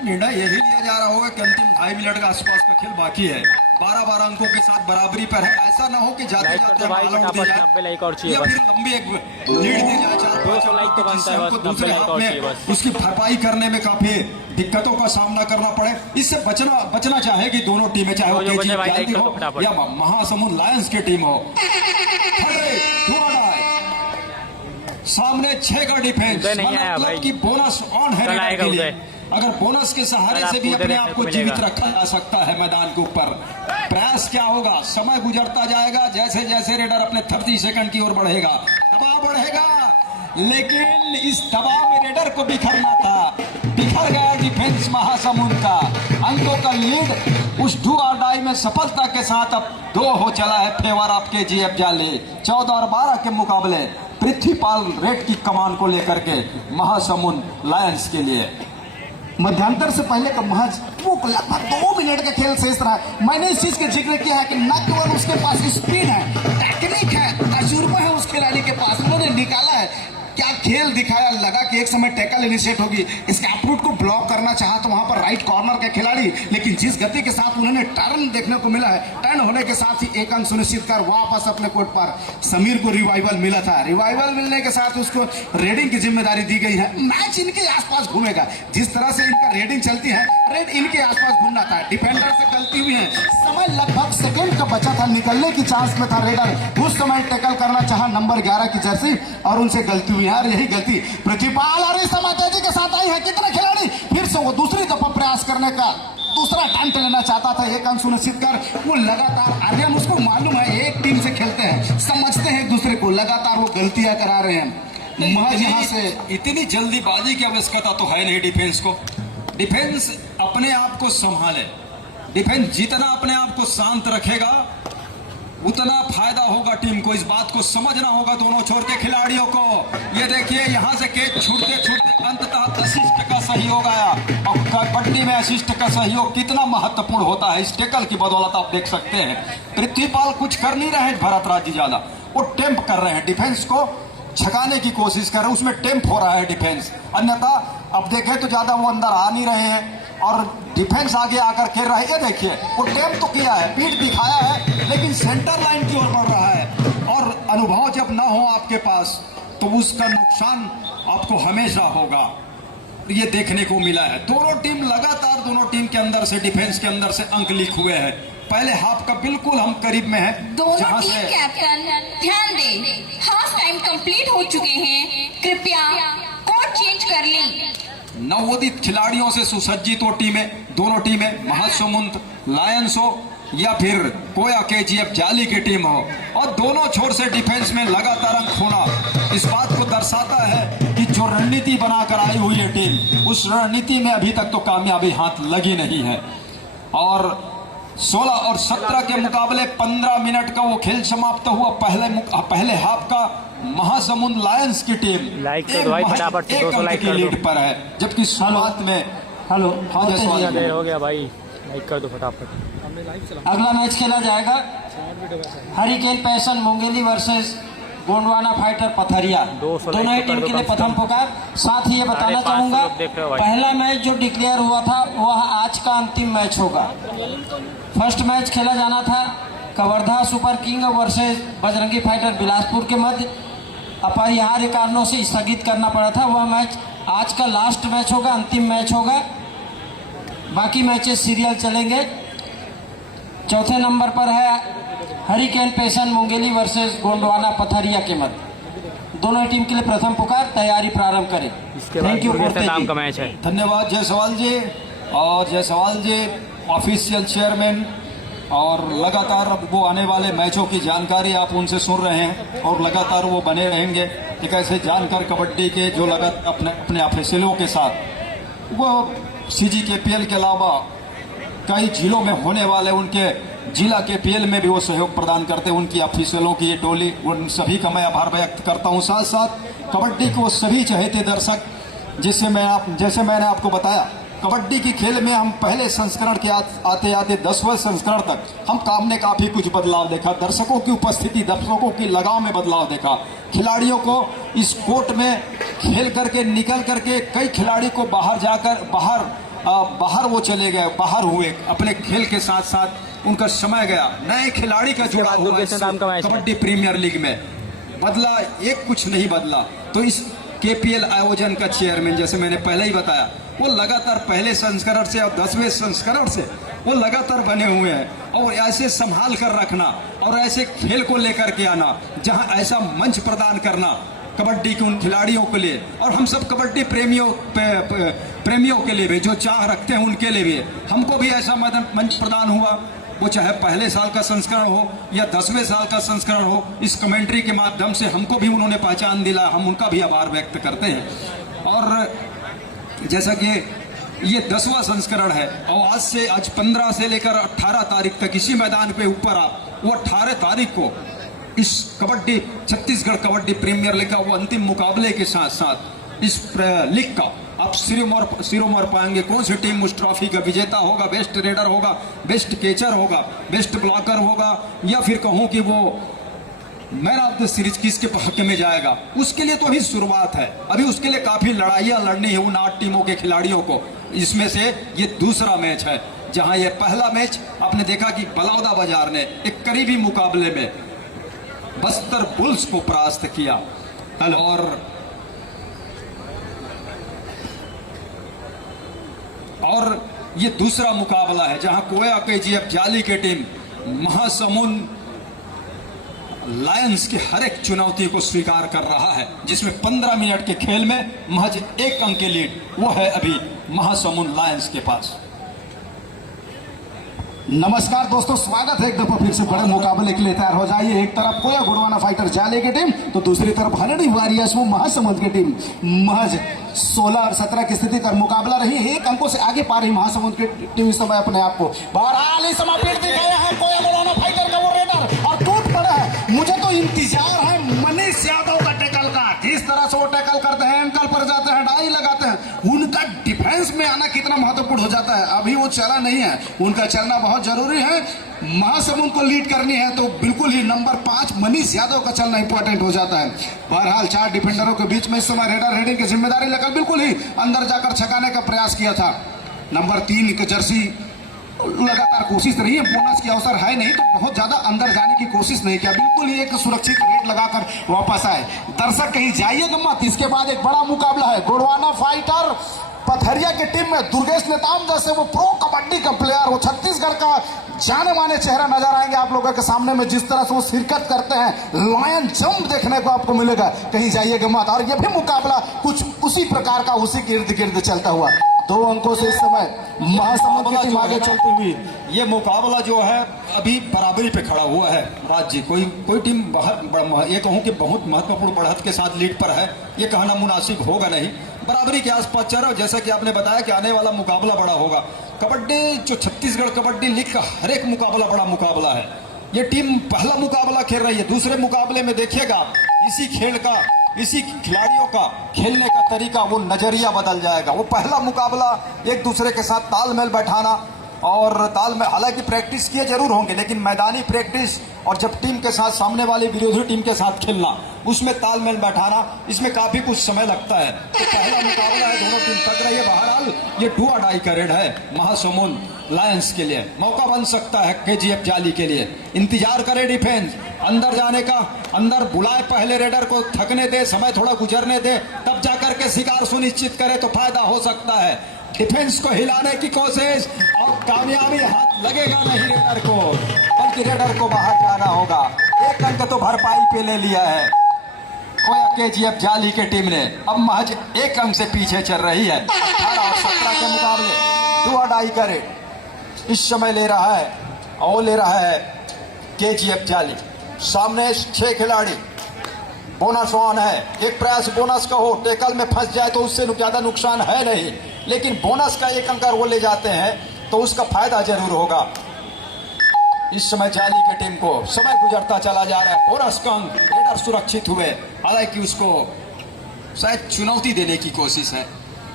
निर्णय यही लिया जा रहा होगा कि अंतिम 2.5 मिनट का आसपास का खेल बाकी है, 12-12 अंकों के साथ बराबरी पर है। ऐसा ना हो कि जाते जाते लाइक और चाहिए, लंबी एक लीड दी जाए 4-5 लाइक तो बनता है, बस 90 लाइक और चाहिए बस। उसकी भरपाई करने में काफी दिक्कतों का सामना करना पड़े, इससे बचना चाहेगी दोनों टीमें, चाहे वो केजी जाती हो या महासमुंद लायंस की टीम हो। सामने 6 का डिफेंस, मतलब कि बोनस ऑन है रेडर के लिए। अगर बोनस के सहारे से भी अपने आप को जीवित रखा जा सकता है मैदान के ऊपर, प्रयास क्या होगा, समय गुजरता जाएगा, जैसे जैसे रेडर अपने 30 सेकंड की ओर बढ़ेगा, दबाव बढ़ेगा, लेकिन इस दबाव में रेडर को बिखरना था, बिखर गया डिफेंस महासमुंद का। अंकों का लीड उस डू और डाई में सफलता के साथ अब 2 हो चला है फेवर आपके जीएफ जाली। 14 और 12 के मुकाबले पृथ्वीपाल रेड की कमान को लेकर के महासमुंद लायंस के लिए। मध्यांतर से पहले का महज वो लगभग 2 मिनट का खेल शेष रहा। मैंने इस चीज का जिक्र किया है कि न केवल उसके पास स्पीड है, टेक्निक है, तजुर्बा है उस खिलाड़ी के पास, उन्होंने निकाला है क्या खेल दिखाया। लगा कि एक समय टैकल इनिशिएट होगी, इसके अपरूट को ब्लॉक करना चाहा तो वहां पर राइट कॉर्नर के खिलाड़ी, लेकिन जिस गति के साथ उन्होंने टर्न देखने को मिला है, टर्न होने के साथ ही 1 अंक सुनिश्चित कर वापस अपने कोर्ट पर। समीर को रिवाइवल मिला था, रिवाइवल मिलने के साथ उसको रेडिंग की जिम्मेदारी दी गई है। मैच इनके आसपास घूमेगा, जिस तरह से इनका रेडिंग चलती है, रेड इनके आसपास घूमना था। डिफेंडर से गलती हुई है, समय लगभग सेकेंड का बचा था, निकलने की चांस में था रेडर, उस समय टैकल करना चाहा नंबर 11 की जर्सी और उनसे गलती हुई। बिहार यही गलती प्रतिपाल और इस समय तेजी के साथ आई है कितने खिलाड़ी फिर से वो दूसरी दफा प्रयास करने का दूसरा टाइम लेना चाहता था, एक अंक सुनिश्चित कर वो लगातार आर्यन उसको मालूम है एक टीम से खेलते हैं, समझते हैं एक दूसरे को, लगातार वो गलतियां करा रहे हैं। महज यहाँ से इतनी जल्दीबाजी की आवश्यकता तो है नहीं डिफेंस को। डिफेंस अपने आप को संभाले, डिफेंस जितना अपने आप को शांत रखेगा उतना फायदा होगा टीम को। इस बात को समझना होगा दोनों छोर के खिलाड़ियों को। ये देखिए यहाँ से कैच छूटते छूटते अंततः असिस्ट का सहयोग आया, और कबड्डी में असिस्ट का सहयोग कितना महत्वपूर्ण होता है इस टेकल की बदौलत आप देख सकते हैं। पृथ्वीपाल कुछ कर नहीं रहे हैं भरत राज जी ज्यादा, वो टेम्प कर रहे हैं, डिफेंस को छकाने की कोशिश कर रहे हैं, उसमें टेम्प हो रहा है डिफेंस। अन्यथा अब देखें तो ज्यादा वो अंदर आ नहीं रहे हैं और डिफेंस आगे आकर खेल रहा है। ये देखिए वो टेम्प तो किया है, पीठ दिखाया है, लेकिन सेंटर लाइन की ओर बढ़ रहा है। और अनुभव जब ना हो आपके पास तो उसका नुकसान आपको हमेशा होगा, ये देखने को मिला है। दोनों टीम लगातार दोनों टीम के अंदर से डिफेंस के अंदर से अंक लिख हुए हैं। पहले हाफ का बिल्कुल हम करीब में हैं, दोनों जहां टीम से कैप्टन ध्यान दें, हाफ टाइम कंप्लीट हो चुके हैं, कृपया कोर्ट चेंज कर लें। नवोदित खिलाड़ियों से सुसज्जित वो टीमें, दोनों टीमें महासमुंद लायंस हो या फिर कोया केजीएफ जाली की टीम हो, और दोनों छोर से डिफेंस में लगातार अंक होना इस बात को दर्शाता है कि जो रणनीति बनाकर आई हुई है टीम, उस रणनीति में अभी तक तो कामयाबी हाथ लगी नहीं है। और 16 और 17 के मुकाबले 15 मिनट का वो खेल समाप्त हुआ। पहले हाफ का महासमुंद लायंस की टीम लाइक कर भाई फटाफट से 200 लाइक की कर दो। लीड पर है, जबकि शुरुआत में हेलो हाँ जयसवाल जी। हो गया भाई, लाइक कर दो फटाफट। अगला मैच खेला जाएगा hurricane passion Mungeli versus Gondwana fighter Pathariya. 200 दोनों ही लाइक टीम कर के दो लिए कम से प्रथम कम। पुकार। साथ ही ये बताना 550 चाहूंगा लोग देख रहे हो भाई। पहला मैच जो डिक्लेयर हुआ था वह आज का अंतिम मैच होगा। फर्स्ट मैच खेला जाना था Kawardha super king versus Bajrangi fighter Bilaspur के मध्य, अपरिहार्य कारणों से स्थगित करना पड़ा था। वह मैच आज का लास्ट मैच होगा, अंतिम मैच होगा। बाकी मैचेस सीरियल चलेंगे। चौथे नंबर पर है hurricane passion Mungeli versus Gondwana Pathariya के मध्य। दोनों टीम के लिए प्रथम पुकार, तैयारी प्रारंभ करें। इसके बाद दुर्गेश नाम का मैच है। धन्यवाद जयसवाल जी। और जयसवाल जी ऑफिशियल चेयरमैन, और लगातार अब वो आने वाले मैचों की जानकारी आप उनसे सुन रहे हैं और लगातार वो बने रहेंगे। एक ऐसे जानकार कबड्डी के जो लगातार अपने ऑफिशियलों के साथ वो CGKPL के अलावा कई जिलों में होने वाले उनके जिला KPL में भी वो सहयोग प्रदान करते हैं। उनकी ऑफिशियलों की ये टोली, उन सभी का मैं आभार व्यक्त करता हूँ। साथ साथ कबड्डी के वो सभी चहेते दर्शक जैसे मैंने आपको बताया, कबड्डी की खेल में हम पहले संस्करण के आते आते 10वें संस्करण तक हमने काफी कुछ बदलाव देखा। दर्शकों की उपस्थिति, दर्शकों की लगाव में बदलाव देखा। खिलाड़ियों को इस कोर्ट में खेल करके निकल करके कई खिलाड़ी को बाहर वो चले गए, बाहर हुए अपने खेल के साथ साथ उनका समय गया। नए खिलाड़ी का जुड़ा हुआ कबड्डी प्रीमियर लीग में बदला, एक कुछ नहीं बदला। तो इस KPL आयोजन का चेयरमैन, जैसे मैंने पहले ही बताया, वो लगातार पहले संस्करण से और 10वें संस्करण से वो लगातार बने हुए हैं। और ऐसे संभाल कर रखना और ऐसे खेल को लेकर के आना, जहां ऐसा मंच प्रदान करना कबड्डी के उन खिलाड़ियों के लिए, और हम सब कबड्डी प्रेमियों के लिए भी, जो चाह रखते हैं उनके लिए भी, हमको भी ऐसा मंच प्रदान हुआ। वो चाहे पहले साल का संस्करण हो या 10वें साल का संस्करण हो, इस कमेंट्री के माध्यम से हमको भी उन्होंने पहचान दिला, हम उनका भी आभार व्यक्त करते हैं। और जैसा कि ये 10वां संस्करण है और आज 15 से लेकर 18 तारीख तक इसी मैदान पे ऊपर आप, वो 18 तारीख को इस कबड्डी छत्तीसगढ़ कबड्डी प्रीमियर लीग का वो अंतिम मुकाबले के साथ साथ इस लीग का आप सिरोमर पाएंगे। कौन सी टीम उस ट्रॉफी का विजेता होगा, बेस्ट रेडर होगा, बेस्ट कैचर होगा, बेस्ट ब्लॉकर होगा, या फिर कहूं कि वो मैन ऑफ द सीरीज किसके हक में जाएगा, उसके लिए तो अभी शुरुआत है। अभी उसके लिए काफी लड़ाइयां लड़नी है उन 8 टीमों के खिलाड़ियों को। इसमें से ये दूसरा मैच है, जहां ये पहला मैच आपने देखा कि बलौदा बाजार ने एक करीबी मुकाबले में बस्तर बुल्स को परास्त किया। और ये दूसरा मुकाबला है जहां कोया KGF जाली की टीम महासमुंद लायंस की हर एक चुनौती को स्वीकार कर रहा है, जिसमें 15 मिनट के खेल में महज 1 अंक की लीड वो है अभी महासमुंद लायंस के पास। नमस्कार दोस्तों, स्वागत है एक दफा फिर से बड़े मुकाबले के लिए तैयार हो जाइए। एक तरफ कोया गुड़वाना फाइटर जाले की टीम तो दूसरी तरफ हरियाणा वॉरियर्स वो महासमुंद की टीम। महज 16 और 17 की स्थिति का मुकाबला रही, 1 अंकों से आगे पा रही महासमुंद की टीम इस समय अपने आप को। बहरहाल इस समय पीट दिखाया है कोया गुड़वाना फाइटर का वो रेडर और टूट पड़ा है। मुझे तो इंतजार है मनीष यादव का टैकल का, जिस तरह से वो टैकल करते हैं, एंकल पर जाते हैं, डाई लगाते हैं, उनका डिफेंस में आना कितना महत्वपूर्ण हो जाता है। अभी वो चला नहीं है, उनका चलना बहुत जरूरी है। महासमुंद को लीड करनी है तो बिल्कुल ही नंबर 5 मनीष यादव का चलना इंपॉर्टेंट हो जाता है। बहरहाल 4 डिफेंडरों के बीच में इस समय रेडर हेडिंग की जिम्मेदारी लेकर बिल्कुल ही अंदर जाकर छकाने का प्रयास किया था। नंबर 3 की जर्सी लगातार कोशिश रही है, बोनस की अवसर है नहीं तो बहुत ज्यादा अंदर जाने की कोशिश नहीं किया, बिल्कुल ही एक सुरक्षित रेड लगाकर वापस आए। दर्शक कहीं जाइएगा मत, इसके बाद एक बड़ा मुकाबला है। गुड़वाना फाइटर पथरिया की टीम में दुर्गेश नेताम जैसे वो प्रो कबड्डी का प्लेयर, वो छत्तीसगढ़ का जाने माने चेहरा नजर आएंगे आप लोगों के सामने में। जिस तरह से वो शिरकत करते हैं, लायन जंप देखने को आपको मिलेगा, कहीं जाइएगा मत। और ये भी मुकाबला कुछ उसी प्रकार का, उसी के इर्द गिर्द चलता हुआ 2 अंकों से इस समय महासमुंद की टीम आगे चलती हुई। ये मुकाबला जो है अभी बराबरी पे खड़ा हुआ है। राज जी, कोई टीम ये कहूँ कि बहुत महत्वपूर्ण बढ़त के साथ लीड पर है, ये कहना मुनासिब होगा नहीं। बराबरी के आसपास चल रहा है। जैसा कि आपने बताया कि आने वाला मुकाबला बड़ा होगा। कबड्डी जो छत्तीसगढ़ कबड्डी लीग का हर एक मुकाबला बड़ा मुकाबला है। ये टीम पहला मुकाबला खेल रही है, दूसरे मुकाबले में देखिएगा इसी खेल का, इसी खिलाड़ियों का खेलने का तरीका, वो नजरिया बदल जाएगा। वो पहला मुकाबला एक दूसरे के साथ तालमेल बैठाना और तालमेल, हालांकि प्रैक्टिस किए जरूर होंगे, लेकिन मैदानी प्रैक्टिस और जब टीम के साथ, सामने वाली विरोधी टीम के साथ खेलना, उसमें तालमेल बैठाना, इसमें काफी कुछ समय लगता है। तो पहला मुकाबला है, दोनों टीम तक रही है। बहरहाल ये डू और डाई का रेड है महासमुंद लायंस के लिए। मौका बन सकता है केजीएफ जाली के लिए। इंतजार करे डिफेंस अंदर जाने का, अंदर बुलाए पहले रेडर को, थकने दे, समय थोड़ा गुजरने दे, तब जाकर के शिकार सुनिश्चित करे तो फायदा हो सकता है। डिफेंस को हिलाने की कोशिश और कामयाबी हाथ लगेगा नहीं रेडर को, बल्कि रेडर को बाहर जाना होगा। 1 अंक तो भरपाई पे ले लिया है कोया केजीएफ जाली की टीम ने। अब महज 1 अंक से पीछे चल रही है। 18 और 17 के मुकाबले 2 अढ़ाई का रेड इस समय ले रहा है, और ले रहा है केजीएफ जाली। सामने 6 खिलाड़ी, बोनस ऑन है। एक प्रयास बोनस का हो, टेकल में फंस जाए तो उससे ज्यादा नुकसान है नहीं, लेकिन बोनस का 1 अंक वो ले जाते हैं तो उसका फायदा जरूर होगा। इस समय जाली की टीम को समय गुजरता चला जा रहा है। बोनस का अंक, रेडर सुरक्षित हुए, हालांकि उसको शायद चुनौती देने की कोशिश है।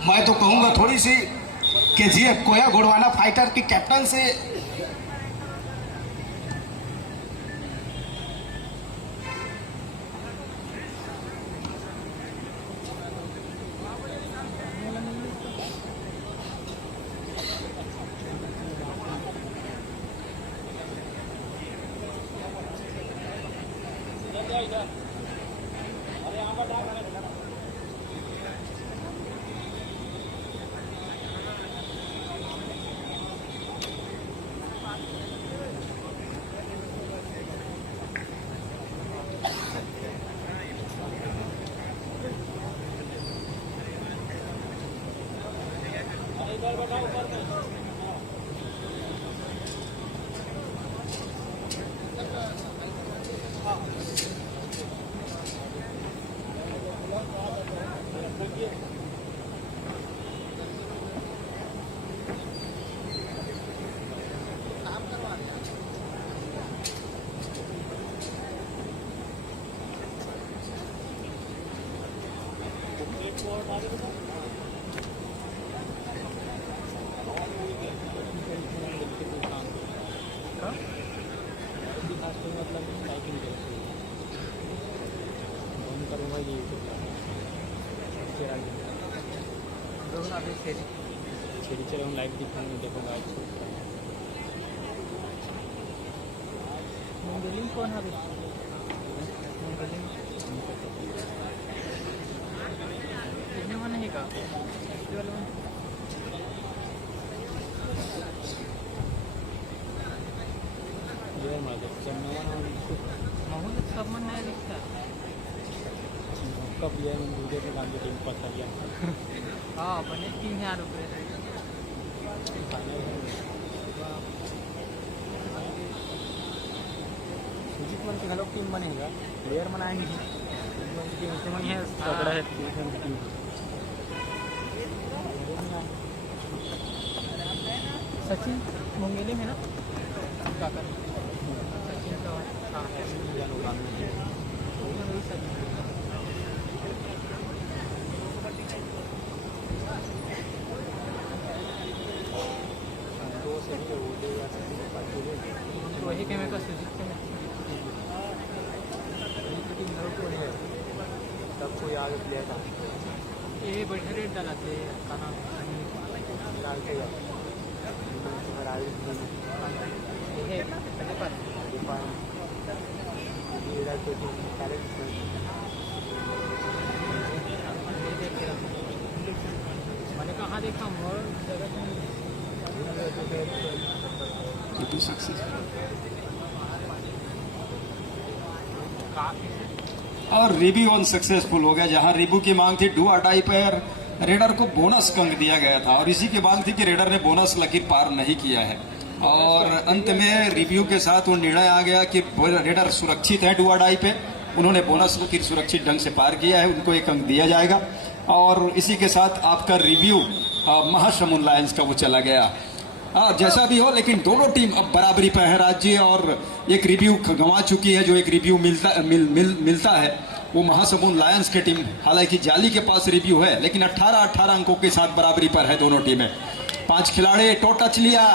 मैं तो कहूंगा थोड़ी सी केजीएफ कोया गुड़वाना फाइटर की कैप्टन से चलो हम लाइव दिखाएंगे, देखूंगा लिंक कौन है नहीं का ये सब मन नाही दिसता कप ये मुझे तो काम टीम पर कर लिया हां पण 3000 रुपये सुजीत मन के घलोक टीम बनेगा प्लेयर मन आएंगे टीम से मन है तगड़ा है टीम सचिन मुंगेली में ना काका सचिन का हाँ वही के मेरे का सुजीत के सब कोई आगे प्लेयर था ये बढ़िया रेट डाला थे खाना डाल के मैंने कहाँ देखा मोर जगह और रिव्यू ऑन सक्सेसफुल हो गया। जहां रिव्यू की मांग थी डू अटाई पर रेडर को बोनस अंक दिया गया था और इसी की मांग थी कि रेडर ने बोनस लकीर पार नहीं किया है और अंत में रिव्यू के साथ वो निर्णय आ गया कि रेडर सुरक्षित है डू अटाई पे, उन्होंने बोनस लकीर सुरक्षित ढंग से पार किया है, उनको 1 अंक दिया जाएगा और इसी के साथ आपका रिव्यू महासमुंद लायंस का वो चला गया। जैसा भी हो लेकिन दोनों टीम अब बराबरी पर है राज्य और एक रिव्यू गंवा चुकी है। जो एक रिव्यू मिलता है वो महासमुंद लायंस की टीम, हालांकि जाली के पास रिव्यू है लेकिन 18-18 अंकों के साथ बराबरी पर है दोनों टीमें। 5 खिलाड़ी टो टच लिया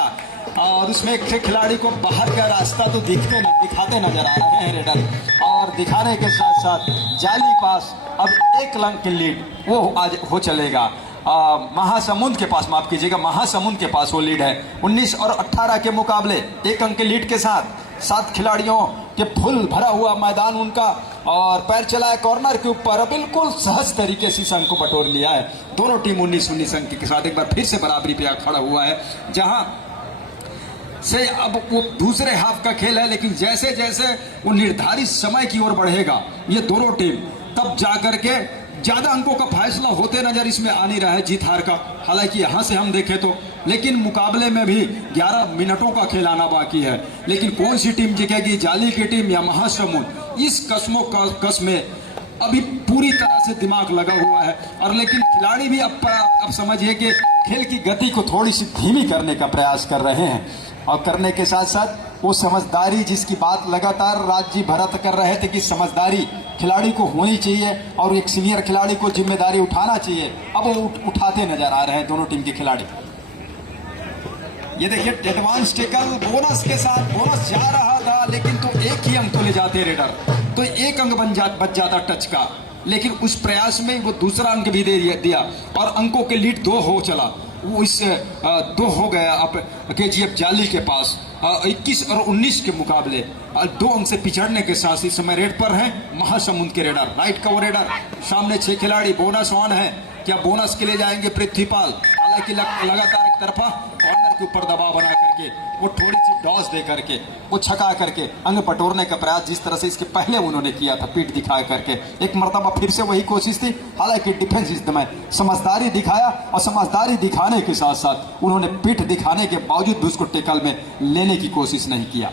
और उसमें एक खिलाड़ी को बाहर का रास्ता तो दिखाते नजर आ रहे हैं रेडर और दिखाने के साथ साथ जाली पास अब 1 अंक की लीड वो आज हो चलेगा महासमुंद के पास, माफ कीजिएगा महासमुंद के पास वो लीड है 19 और 18 के मुकाबले 1 अंक के लीड के साथ 7 खिलाड़ियों के फुल भरा हुआ मैदान उनका और पैर चलाया कॉर्नर के ऊपर बिल्कुल सहज तरीके से इस अंक को बटोर लिया है। दोनों टीम 19-19 अंक के साथ एक बार फिर से बराबरी पे खड़ा हुआ है जहां से अब वो दूसरे हाफ का खेल है लेकिन जैसे जैसे वो निर्धारित समय की ओर बढ़ेगा ये दोनों टीम तब जाकर के ज्यादा अंकों का फैसला होते नजर इसमें आ नहीं रहा है जीत हार का। हालांकि यहां से हम देखें तो लेकिन मुकाबले में भी 11 मिनटों का खेल आना बाकी है लेकिन कौन सी टीम जीतेगी, जाली की टीम या महासमुंद, इस कस में अभी पूरी तरह से दिमाग लगा हुआ है और लेकिन खिलाड़ी भी अब समझिए कि खेल की गति को थोड़ी सी धीमी करने का प्रयास कर रहे हैं और करने के साथ साथ वो समझदारी जिसकी बात लगातार राज्य भरत कर रहे थे कि समझदारी खिलाड़ी को होनी चाहिए और एक सीनियर खिलाड़ी को जिम्मेदारी उठाना चाहिए, अब वो उठाते नजर आ रहे हैं दोनों टीम के खिलाड़ी। ये देखिए एडवांस टेकल बोनस के साथ बोनस जा रहा था लेकिन तो 1 ही अंक तो ले जाते रेडर, तो 1 अंक बच जाता टच का लेकिन उस प्रयास में वो दूसरा अंक भी दे दिया और अंकों के लीड 2 हो चला, वो इस 2 हो गया अब केजीएफ जाली के पास 21 और 19 के मुकाबले 2 अंक से पिछड़ने के साथ इस समय रेड पर है महासमुंद के रेडर। राइट का वो रेडर सामने 6 खिलाड़ी बोनस ऑन है, क्या बोनस के लिए जाएंगे पृथ्वीपाल, हालांकि लगातार एक तरफा कॉर्नर के ऊपर दबाव बना करके वो थोड़ी सी डॉस दे करके वो छका करके अंग बटोरने का प्रयास जिस तरह से इसके पहले उन्होंने किया था पीठ दिखा करके एक मर्तबा फिर से वही कोशिश थी। हालांकि डिफेंस इस समय समझदारी दिखाया और समझदारी दिखाने के साथ साथ उन्होंने पीठ दिखाने के बावजूद भी उसको टेकल में लेने की कोशिश नहीं किया।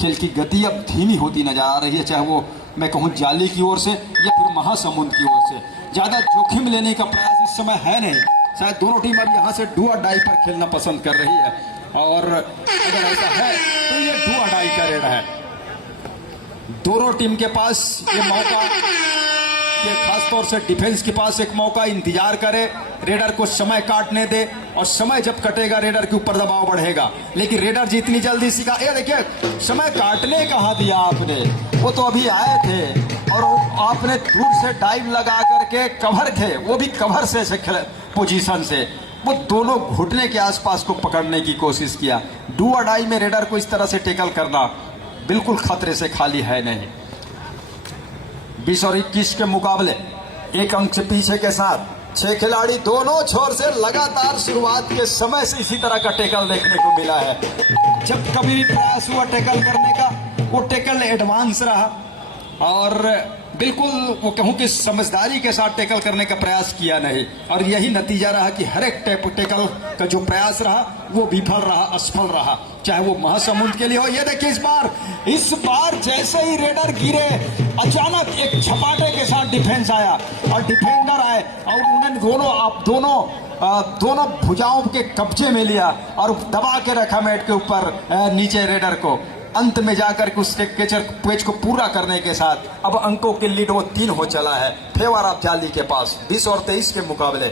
खेल की गति अब धीमी होती नजर आ रही है, चाहे वो मैं कहूँ जाली की ओर से या फिर महासमुंद की ओर से। ज्यादा जोखिम लेने का प्रयास इस समय है नहीं, शायद दोनों टीम अब यहाँ से डू और डाई पर खेलना पसंद कर रही है और अगर ऐसा है तो ये डू और डाई का रेड है। दोनों टीम के पास ये मौका कि खासतौर से डिफेंस के पास एक मौका इंतजार करे, रेडर को समय काटने दे और समय जब कटेगा रेडर के ऊपर दबाव बढ़ेगा, लेकिन रेडर जितनी जल्दी सीखा। ये देखिए समय काटने कहाँ दिया आपने, वो तो अभी आए थे और आपने दूर से डाइव लगा करके कवर थे, वो भी कवर से पोजीशन से वो दोनों घुटने के आसपास को पकड़ने की कोशिश किया। डू और डाई में रेडर को इस तरह से टेकल करना बिल्कुल खतरे से खाली है नहीं। 20 और 21 के मुकाबले 1 अंक से पीछे के साथ 6 खिलाड़ी दोनों छोर से लगातार शुरुआत के समय से इसी तरह का टेकल देखने को मिला है। जब कभी भी प्रयास हुआ टेकल करने का वो टैकल एडवांस रहा और बिल्कुल वो कहूँ कि समझदारी के साथ टैकल करने का प्रयास किया नहीं, और यही नतीजा रहा कि हर एक टैकल का जो प्रयास रहा वो विफल रहा, असफल रहा, चाहे वो महासमुंद के लिए हो। ये देखिए इस बार जैसे ही रेडर गिरे अचानक एक झपाटे के साथ डिफेंस आया और डिफेंडर आए और उन्होंने दोनों भुजाओं के कब्जे में लिया और दबा के रखा मैट के ऊपर नीचे रेडर को। अंत में जाकर के उसके पेच को पूरा करने के साथ अब अंकों के लीड वो 3 हो चला है फेवर ऑफ जाली के पास 20 और 23 के मुकाबले।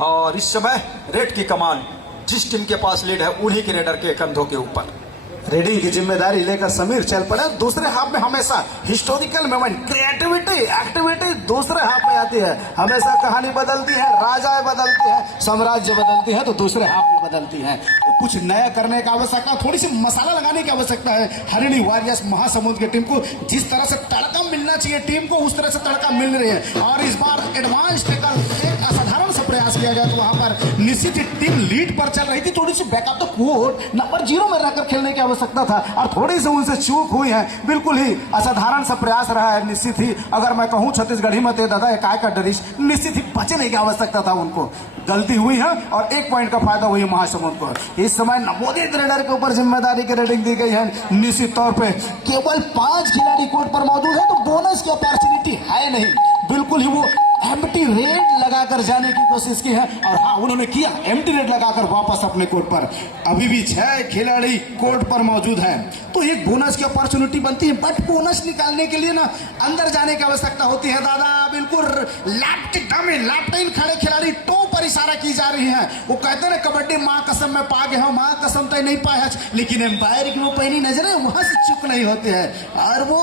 और इस समय रेड की कमान जिस टीम के पास लीड है उन्हीं के रेडर के कंधों के ऊपर। रेडिंग की जिम्मेदारी लेकर समीर चल पड़े। दूसरे हाफ में हमेशा हिस्टोरिकल मोमेंट, क्रिएटिविटी, एक्टिविटी दूसरे हाफ में आती है। हमेशा कहानी बदलती है, राजाएं बदलती है, साम्राज्य बदलती है तो दूसरे हाफ में बदलती है। तो कुछ नया करने की आवश्यकता, थोड़ी सी मसाला लगाने की आवश्यकता है हरिणी वॉरियर्स महासमुंद की टीम को। जिस तरह से तड़का मिलना चाहिए टीम को उस तरह से तड़का मिल रही है। और इस बार एडवांस टैकल एक असाधारण सा प्रयास किया गया तो वहां पर निश्चित ही टीम लीड पर चल रही थी। थोड़ी सी बैकअप तो कोर्ट नंबर 0 में रहकर खेलने की आवश्यकता था और थोड़ी सी उनसे चूक हुई है। बिल्कुल ही असाधारण सा प्रयास रहा है। निश्चित ही अगर मैं कहूं छत्तीसगढ़ी में दादा काय का डरिश, निश्चित ही बचने की आवश्यकता था उनको। गलती हुई है और 1 पॉइंट का फायदा हुई महासमुंद को। इस समय नवोदित रेडर के ऊपर जिम्मेदारी की रेटिंग दी गई है। निश्चित तौर पे केवल 5 खिलाड़ी कोर्ट पर मौजूद है तो बोनस की अपॉर्चुनिटी है नहीं। बिल्कुल ही वो एम्प्टी रेड लगाकर जाने की कोशिश की है और हाँ उन्होंने किया, एम्प्टी रेड लगाकर वापस अपने कोर्ट पर। अभी भी 6 खिलाड़ी कोर्ट पर मौजूद हैं तो एक बोनस की अपॉर्चुनिटी बनती है। बट बोनस निकालने के लिए ना अंदर जाने की आवश्यकता होती है दादा। बिल्कुल लैप्टाइन खड़े खिलाड़ी टो पर इशारा की जा रही है। वो कहते हैं कबड्डी माँ कसम में पा गए हो, माँ कसम तय नहीं पाया, लेकिन एम्पायर की वो पहली नजरें वहां से चुप नहीं होते हैं और वो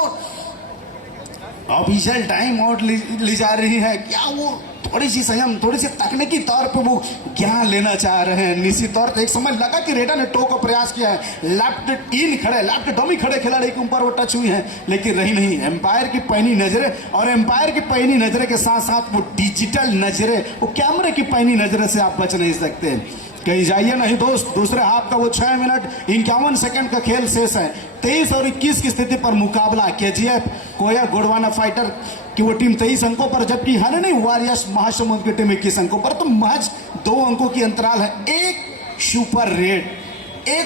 ऑफिशियल टाइम आउट ली जा रही है। क्या वो थोड़ी सी संयम, थोड़ी सी तकनीकी तौर पे वो ज्ञान लेना चाह रहे हैं। निश्चित तौर पे एक समय लगा कि रेडर ने टो का प्रयास किया है, लेफ्ट डमी खड़े खिलाड़ी के ऊपर वो टच हुई है लेकिन रही नहीं। एम्पायर की पैनी नजरें और एम्पायर की पैनी नजरें के साथ साथ वो डिजिटल नजरें, वो कैमरे की पैनी नजरें से आप बच नहीं सकते। कहीं जाइए नहीं दोस्त। दूसरे हाफ का वो 6 मिनट 51 सेकंड का खेल शेष है। 23 और 21 की स्थिति पर मुकाबला केजीएफ कोया गोडवाना फाइटर की वो टीम 23 अंकों पर, जबकि हरिणी वॉरियर्स महासमुंद की टीम 21 अंकों पर। तो महज 2 अंकों की अंतराल है। एक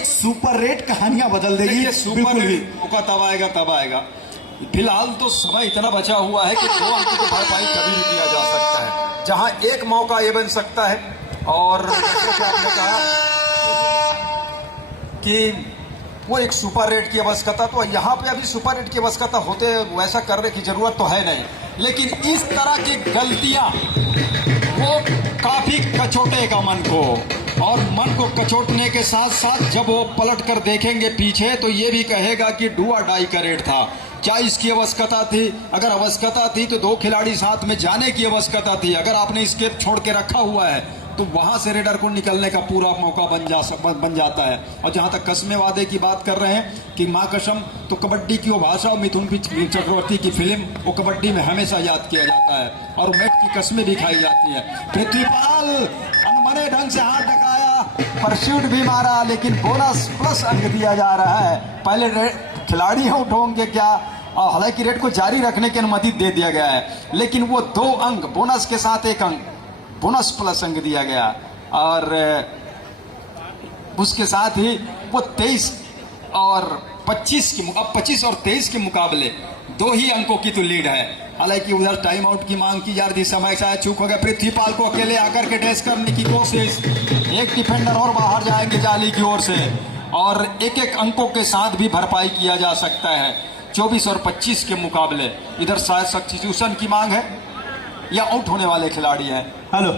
सुपर रेट कहानियां बदल देगी। ये सुपर रेट मौका तब आएगा। फिलहाल तो समय इतना बचा हुआ है कि 2 अंकों की भरपाई कभी भी किया जा सकता है। जहां एक मौका ये बन सकता है और जैसे आपने कहा कि वो एक सुपर रेट की आवश्यकता, तो यहाँ पे अभी सुपर रेट की आवश्यकता होते वैसा करने की जरूरत तो है नहीं, लेकिन इस तरह की गलतियां वो काफी कचोटेगा मन को, और मन को कचोटने के साथ साथ जब वो पलट कर देखेंगे पीछे तो ये भी कहेगा कि डू और डाई का रेट था। क्या इसकी आवश्यकता थी? अगर आवश्यकता थी तो 2 खिलाड़ी साथ में जाने की आवश्यकता थी। अगर आपने स्केप छोड़ के रखा हुआ है तो वहां से रेडर को निकलने का पूरा मौका बन जाता है। और जहां तक कस्मे वादे की बात कर रहे हैं कि माँ कसम, तो कबड्डी की वो भाषा मिथुन चक्रवर्ती की फिल्म वो कबड्डी में हमेशा याद किया जाता है और मैट की कस्में भी खाई जाती है। पृथ्वीपाल अनमने ढंग से हाथ टकाया, परस्यूट भी मारा, लेकिन बोनस प्लस अंक दिया जा रहा है। पहले खिलाड़ी आउट होंगे क्या, हालांकि रेड को जारी रखने की अनुमति दे दिया गया है, लेकिन वो 2 अंक बोनस के साथ 1 अंक बोनस प्लस अंक दिया गया और उसके साथ ही वो 23 और 25 की, अब 25 और 23 के मुकाबले 2 ही अंकों की तो लीड है। हालांकि उधर टाइम आउट की मांग की जा रही थी, समय शायद चूक हो गया। पृथ्वीपाल को अकेले आकर के डैश करने की कोशिश, एक डिफेंडर और बाहर जाएंगे जाली की ओर से और 1-1 अंकों के साथ भी भरपाई किया जा सकता है 24 और 25 के मुकाबले। इधर शायद सब्स्टिट्यूशन की मांग है या आउट होने वाले खिलाड़ी हैं। हेलो,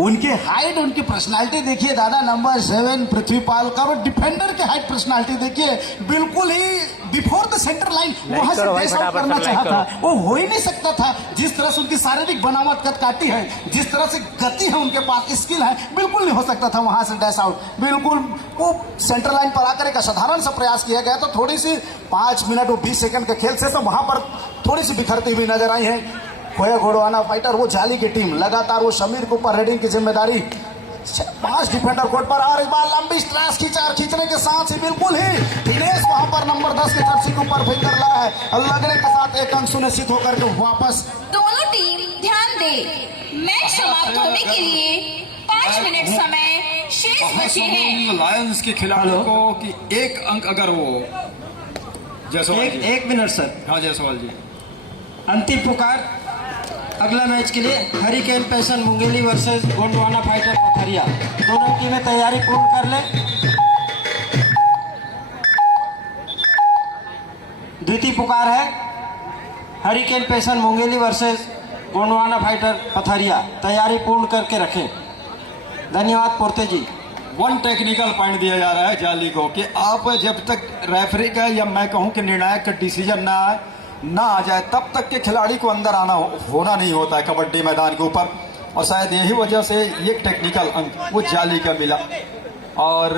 उनके हाइट, उनकी पर्सनालिटी देखिए दादा। नंबर 7 पृथ्वीपाल का, वो डिफेंडर के हाइट पर्सनालिटी देखिए। बिल्कुल ही बिफोर द सेंटर लाइन वहां से डैश आउट करना चाहा था, वो हो ही नहीं सकता था। जिस तरह से उनकी शारीरिक बनावट कद काटी है, जिस तरह से गति है उनके पास, स्किल है, बिल्कुल नहीं हो सकता था वहां से डैश आउट। बिल्कुल वो सेंटर लाइन पर आकर एक असाधारण सा प्रयास किया गया तो थोड़ी सी 5 मिनट और 20 सेकंड के खेल से तो वहां पर थोड़ी सी बिखरती हुई नजर आई है। खोया घोड़वाना फाइटर, वो जाली की टीम लगातार वो शमीर के ऊपर रेडिंग की जिम्मेदारी 5 डिफेंडर कोर्ट पर, और इस बार लंबी स्ट्रैश खींचने के साथ ही बिल्कुल ही दिनेश वहां पर नंबर 10 के जर्सी के ऊपर फिंगर लगा है, लगने के साथ एक अंक सुनिश्चित होकर के वापस। दोनों टीम ध्यान दे, मैच समाप्त होने के लिए 5 मिनट समय शेष बचे हैं। लायंस के खिलाड़ियों को कि एक अंक अगर वो जायसवाल जी। एक मिनट सर। हाँ जायसवाल जी। अंतिम पुकार अगला मैच के लिए hurricane passion Mungeli versus Gondwana fighter Pathariya. दोनों टीमें तैयारी पूर्ण कर ले। द्वितीय पुकार है hurricane passion Mungeli versus Gondwana fighter Pathariya. तैयारी पूर्ण करके रखें। धन्यवाद पोर्ते जी। 1 टेक्निकल पॉइंट दिया जा रहा है जाली को कि आप जब तक रेफरी का या मैं कहूं कि निर्णायक का डिसीजन ना आ जाए तब तक के खिलाड़ी को अंदर आना होना नहीं होता है कबड्डी मैदान के ऊपर, और शायद यही वजह से ये टेक्निकल अंक वो जाली का मिला। और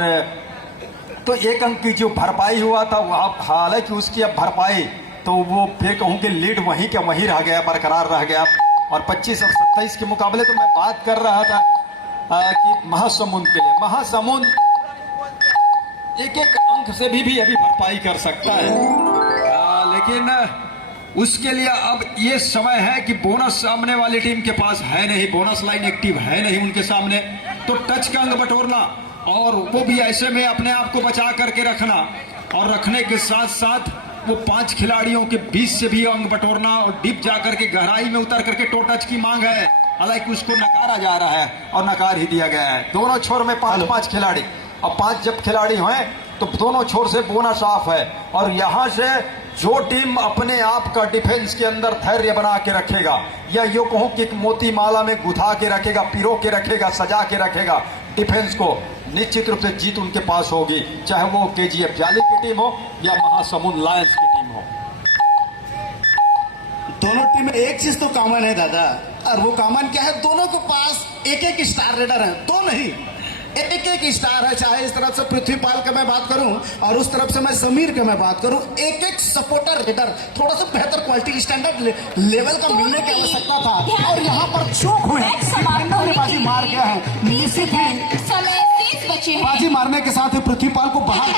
तो एक अंक की जो भरपाई हुआ था वो हालांकि उसकी अब भरपाई तो वो फिर कहूँ कि लीड वहीं का वहीं रह गया, बरकरार रह गया। और 25 और 27 के मुकाबले तो मैं बात कर रहा था कि महासमुंद के लिए, महासमुंद एक अंक से भी अभी भरपाई कर सकता है, लेकिन उसके लिए अब ये समय है कि बोनस सामने वाली टीम के पास है नहीं, बोनस लाइन एक्टिव है नहीं उनके सामने, तो टच का अंक बटोरना और वो भी ऐसे में अपने आप को बचा करके रखना, और रखने के साथ साथ वो 5 खिलाड़ियों के बीच से भी अंक बटोरना और डीप जा करके गहराई में उतर करके टो टच की मांग है, हालांकि उसको नकारा जा रहा है और नकार ही दिया गया है। दोनों छोर में 5-5 खिलाड़ी, अब 5 जब खिलाड़ी हैं तो दोनों छोर से बोनस ऑफ है, और यहां से जो टीम अपने आप का डिफेंस के अंदर धैर्य बना के रखेगा, या यो कहूं कि एक मोती माला में गुथा के रखेगा, पिरो के रखेगा, सजा के रखेगा डिफेंस को, निश्चित रूप से जीत उनके पास होगी, चाहे वो केजीएफ जाली की टीम हो या महासमुंद लायंस की टीम हो। दोनों टीम एक चीज तो कॉमन है दादा, और वो कॉमन क्या है, दोनों के पास एक स्टार रेडर है, दो नहीं एक स्टार है। चाहे इस तरफ से पृथ्वीपाल का मैं बात करूं और उस तरफ से मैं समीर का मैं बात करूं, एक सपोर्टर रेडर थोड़ा सा बेहतर क्वालिटी स्टैंडर्ड लेवल का मिलने की आवश्यकता था, और यहाँ पर चूक हुए, बाजी मार गया है, निश्चित ही बाजी मारने के साथ ही पृथ्वीपाल को बाहर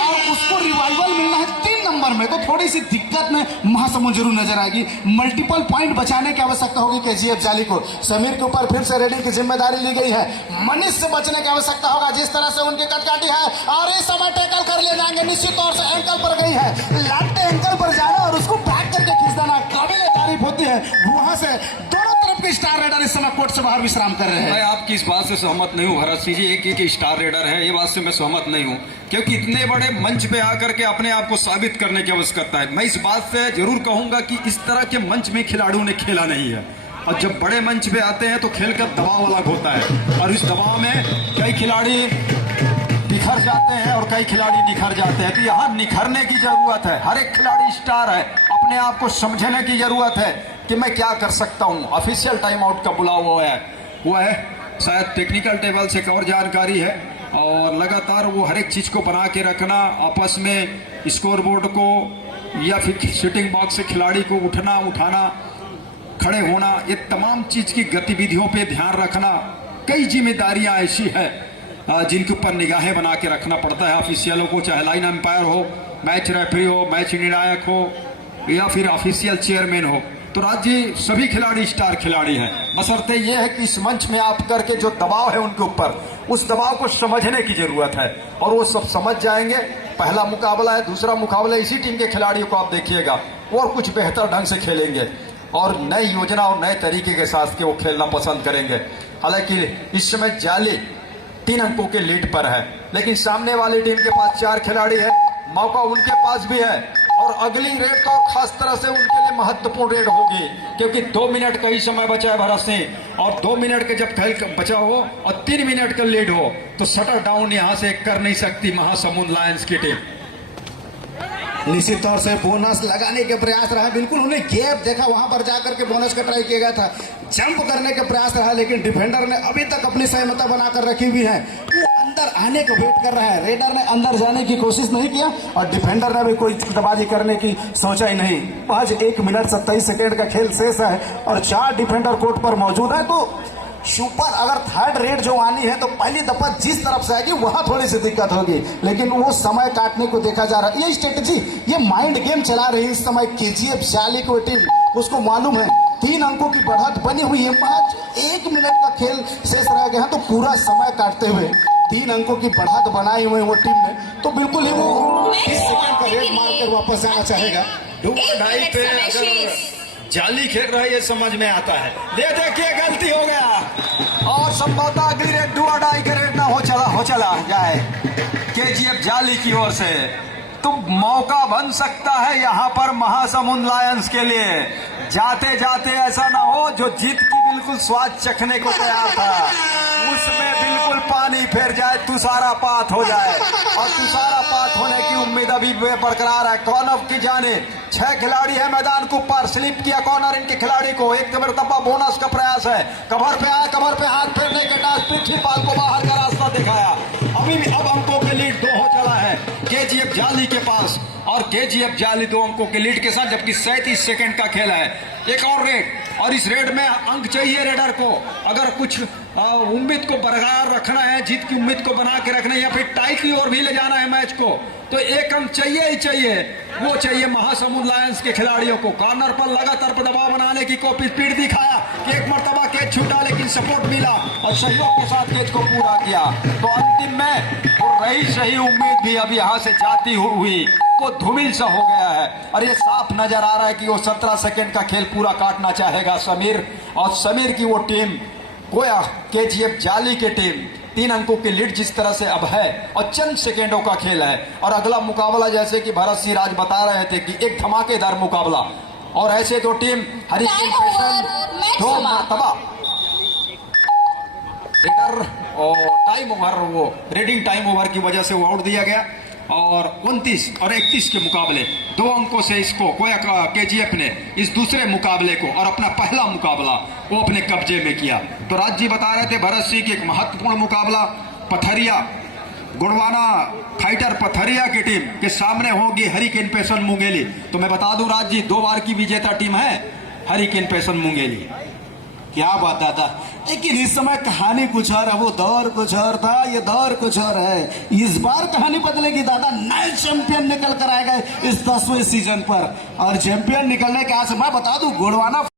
और उसको रिवाइवल मिलना है 3 नंबर में, तो थोड़ी सी दिक्कत में महासमुंद जरूर नजर आएगी। मल्टीपल पॉइंट बचाने की आवश्यकता होगी केजीएफ जाली को। समीर के ऊपर फिर से रेडिंग की जिम्मेदारी ली गई है, मनीष से बचने की आवश्यकता होगा, जिस तरह से उनकी कटकाटी है, और इस समय टैकल कर ले जाएंगे, निश्चित तौर से एंकल पर गई है, लाटे एंकल पर जाना और उसको बैक करके खींच देना काबिल तारीफ होती है। वहां से दोनों तरफ के स्टार रेडर इस समय कोर्ट से बाहर विश्राम कर रहे हैं। मैं आपकी इस बात से सहमत नहीं हूँ भरत सिंह जी, एक स्टार रेडर है, ये बात से मैं सहमत नहीं हूँ, क्योंकि इतने बड़े मंच पे आकर के अपने आप को साबित करने की आवश्यकता है। मैं इस बात से जरूर कहूंगा कि इस तरह के मंच में खिलाड़ियों ने खेला नहीं है, और जब बड़े मंच पे आते हैं तो खेल का दबाव अलग होता है, और इस दबाव में कई खिलाड़ी बिखर जाते हैं और कई खिलाड़ी निखर जाते हैं। तो यहाँ निखरने की जरूरत है, हर एक खिलाड़ी स्टार है, अपने आप को समझने की जरूरत है कि मैं क्या कर सकता हूँ। ऑफिशियल टाइम आउट का बुलाव वो है शायद टेक्निकल टेबल से कवर जानकारी है, और लगातार वो हर एक चीज को बना के रखना, आपस में स्कोर बोर्ड को या फिर शूटिंग बॉक्स से खिलाड़ी को उठना उठाना, खड़े होना, ये तमाम चीज की गतिविधियों पे ध्यान रखना, कई जिम्मेदारियां ऐसी है जिनके ऊपर निगाहें बना के रखना पड़ता है ऑफिशियलों को, चाहे लाइन अंपायर हो, मैच रेफरी हो, मैच निर्णायक हो, या फिर ऑफिशियल चेयरमैन हो। तो राज्य सभी खिलाड़ी स्टार खिलाड़ी हैं, बशर्ते ये है कि इस मंच में आप करके जो दबाव है उनके ऊपर, उस दबाव को समझने की जरूरत है, और वो सब समझ जाएंगे। पहला मुकाबला है, दूसरा मुकाबला इसी टीम के खिलाड़ियों को आप देखिएगा और कुछ बेहतर ढंग से खेलेंगे और नई योजना और नए तरीके के साथ के वो खेलना पसंद करेंगे। हालांकि इस समय जाली 3 अंकों के लीड पर है, लेकिन सामने वाली टीम के पास 4 खिलाड़ी है, मौका उनके पास भी है, और अगली रेड तो खास तरह से उनके लिए महत्वपूर्ण रेड होगी, क्योंकि 2 मिनट का ही समय बचा है भरत सिंह, और 2 मिनट के जब खेल बचा हो और 3 मिनट का लीड हो तो शटर डाउन यहां से कर नहीं सकती महासमुंद लायंस की टीम। निश्चित तौर से बोनस लगाने के प्रयास रहा, बिल्कुल उन्हें गैप देखा, वहां पर जाकर के बोनस का ट्राई किया गया था, जंप करने के प्रयास रहा, लेकिन डिफेंडर ने अभी तक अपनी सहमता बनाकर रखी हुई है, वो अंदर आने को वेट कर रहा है। रेडर ने अंदर जाने की कोशिश नहीं किया और डिफेंडर ने भी कोई दबाजी करने की सोचा ही नहीं। आज 1 मिनट 27 सेकेंड का खेल शेष है और 4 डिफेंडर कोर्ट पर मौजूद है, तो सुपर अगर थर्ड रेड जो आनी है तो पहली दफा जिस तरफ से आएगी वहां थोड़ी सी दिक्कत होगी, लेकिन वो समय काटने को देखा जा रहा है। ये स्ट्रेटेजी, ये माइंड गेम चला रही है इस समय केजीएफ जाली को टीम, उसको मालूम है 3 अंकों की बढ़त बनी हुई है। मात्र 1 मिनट का खेल शेष रह गया है, तो पूरा समय काटते हुए 3 अंकों की बढ़त बनाई हुई वो टीम ने, तो बिल्कुल ही वो 30 सेकंड का रेड मारकर वापस जाना चाहेगा। ढाई पे अगर जाली खेल रहा है ये समझ में आता है। देखिए गलती हो गया और संभवतः अगली रेड डू और डाई का रेड ना हो चला जाए केजीएफ जाली की ओर से, तो मौका बन सकता है यहाँ पर महासमुंद लायंस के लिए। जाते जाते ऐसा ना हो जो जीत की बिल्कुल स्वाद चखने को तैयार था उसमें बिल्कुल पानी फेर जाए, तुषारापात हो जाए, और तुषारापात होने की उम्मीद अभी बरकरार है। कॉर्नर की जाने 6 खिलाड़ी है मैदान के ऊपर, स्लिप किया कॉर्नर इनके खिलाड़ी को, एक मरतबा बोनस का प्रयास है, कवर पे आया, कवर पे हाथ फेरने के टास पृथ्वीपाल को बाहर का रास्ता दिखाया। अभी भी अब अंकों के लीड 2 हो चला है केजीएफ जाली के पास, और केजीएफ जाली 2 अंकों के लीड के साथ, जबकि 37 सेकंड का खेल है। एक और रेड, और इस रेड में अंक चाहिए रेडर को, अगर कुछ उम्मीद को बरकरार रखना है, जीत की उम्मीद को बना के रखना है, या फिर टाई की ओर भी ले जाना है मैच को, तो 1 अंक चाहिए ही चाहिए। वो चाहिए महासमुंद लायंस के खिलाड़ियों को। कॉर्नर पर लगातार दबाव बनाने की कोशिश स्पीड दिखाया कि एक मरतबा कैच छूटा, लेकिन सपोर्ट मिला और सहयोग के साथ कैच को पूरा किया। तो अंतिम में वो रही सही उम्मीद भी अब यहाँ से जाती हुई वो धूमिल सा हो गया है, और ये साफ नजर आ रहा है कि वो 17 सेकंड का खेल पूरा काटना चाहेगा समीर, और समीर की वो टीम गोया केजीएफ जाली की टीम 3 अंकों की लीड जिस तरह से अब है, और चंद सेकेंडों का खेल है। और अगला मुकाबला जैसे कि भरत सिंह राज बता रहे थे कि एक धमाकेदार मुकाबला, और ऐसे 2 टीम हरीश दो मरतबा और टाइम ओवर, वो रीडिंग टाइम ओवर की वजह से वो आउट दिया गया, और 29 और 31 के मुकाबले 2 अंकों से इसको गोया केजीएफ ने इस दूसरे मुकाबले को और अपना पहला मुकाबला वो अपने कब्जे में किया। तो राज जी बता रहे थे भरत सिंह की एक महत्वपूर्ण मुकाबला पथरिया गुड़वाना फाइटर पथरिया की टीम के सामने होगी हरिकेन पैशन मुंगेली। तो मैं बता दूं राज जी 2 बार की विजेता टीम है हरिकेन पैशन मुंगेली। क्या बात दादा, लेकिन इस समय कहानी कुछ और है, वो दौर कुछ और था, ये दौर कुछ और है। इस बार कहानी बदलेगी दादा, नए चैंपियन निकल कर आएगा इस 10वें सीजन पर, और चैंपियन निकलने के आज मैं बता दूं गुड़वाना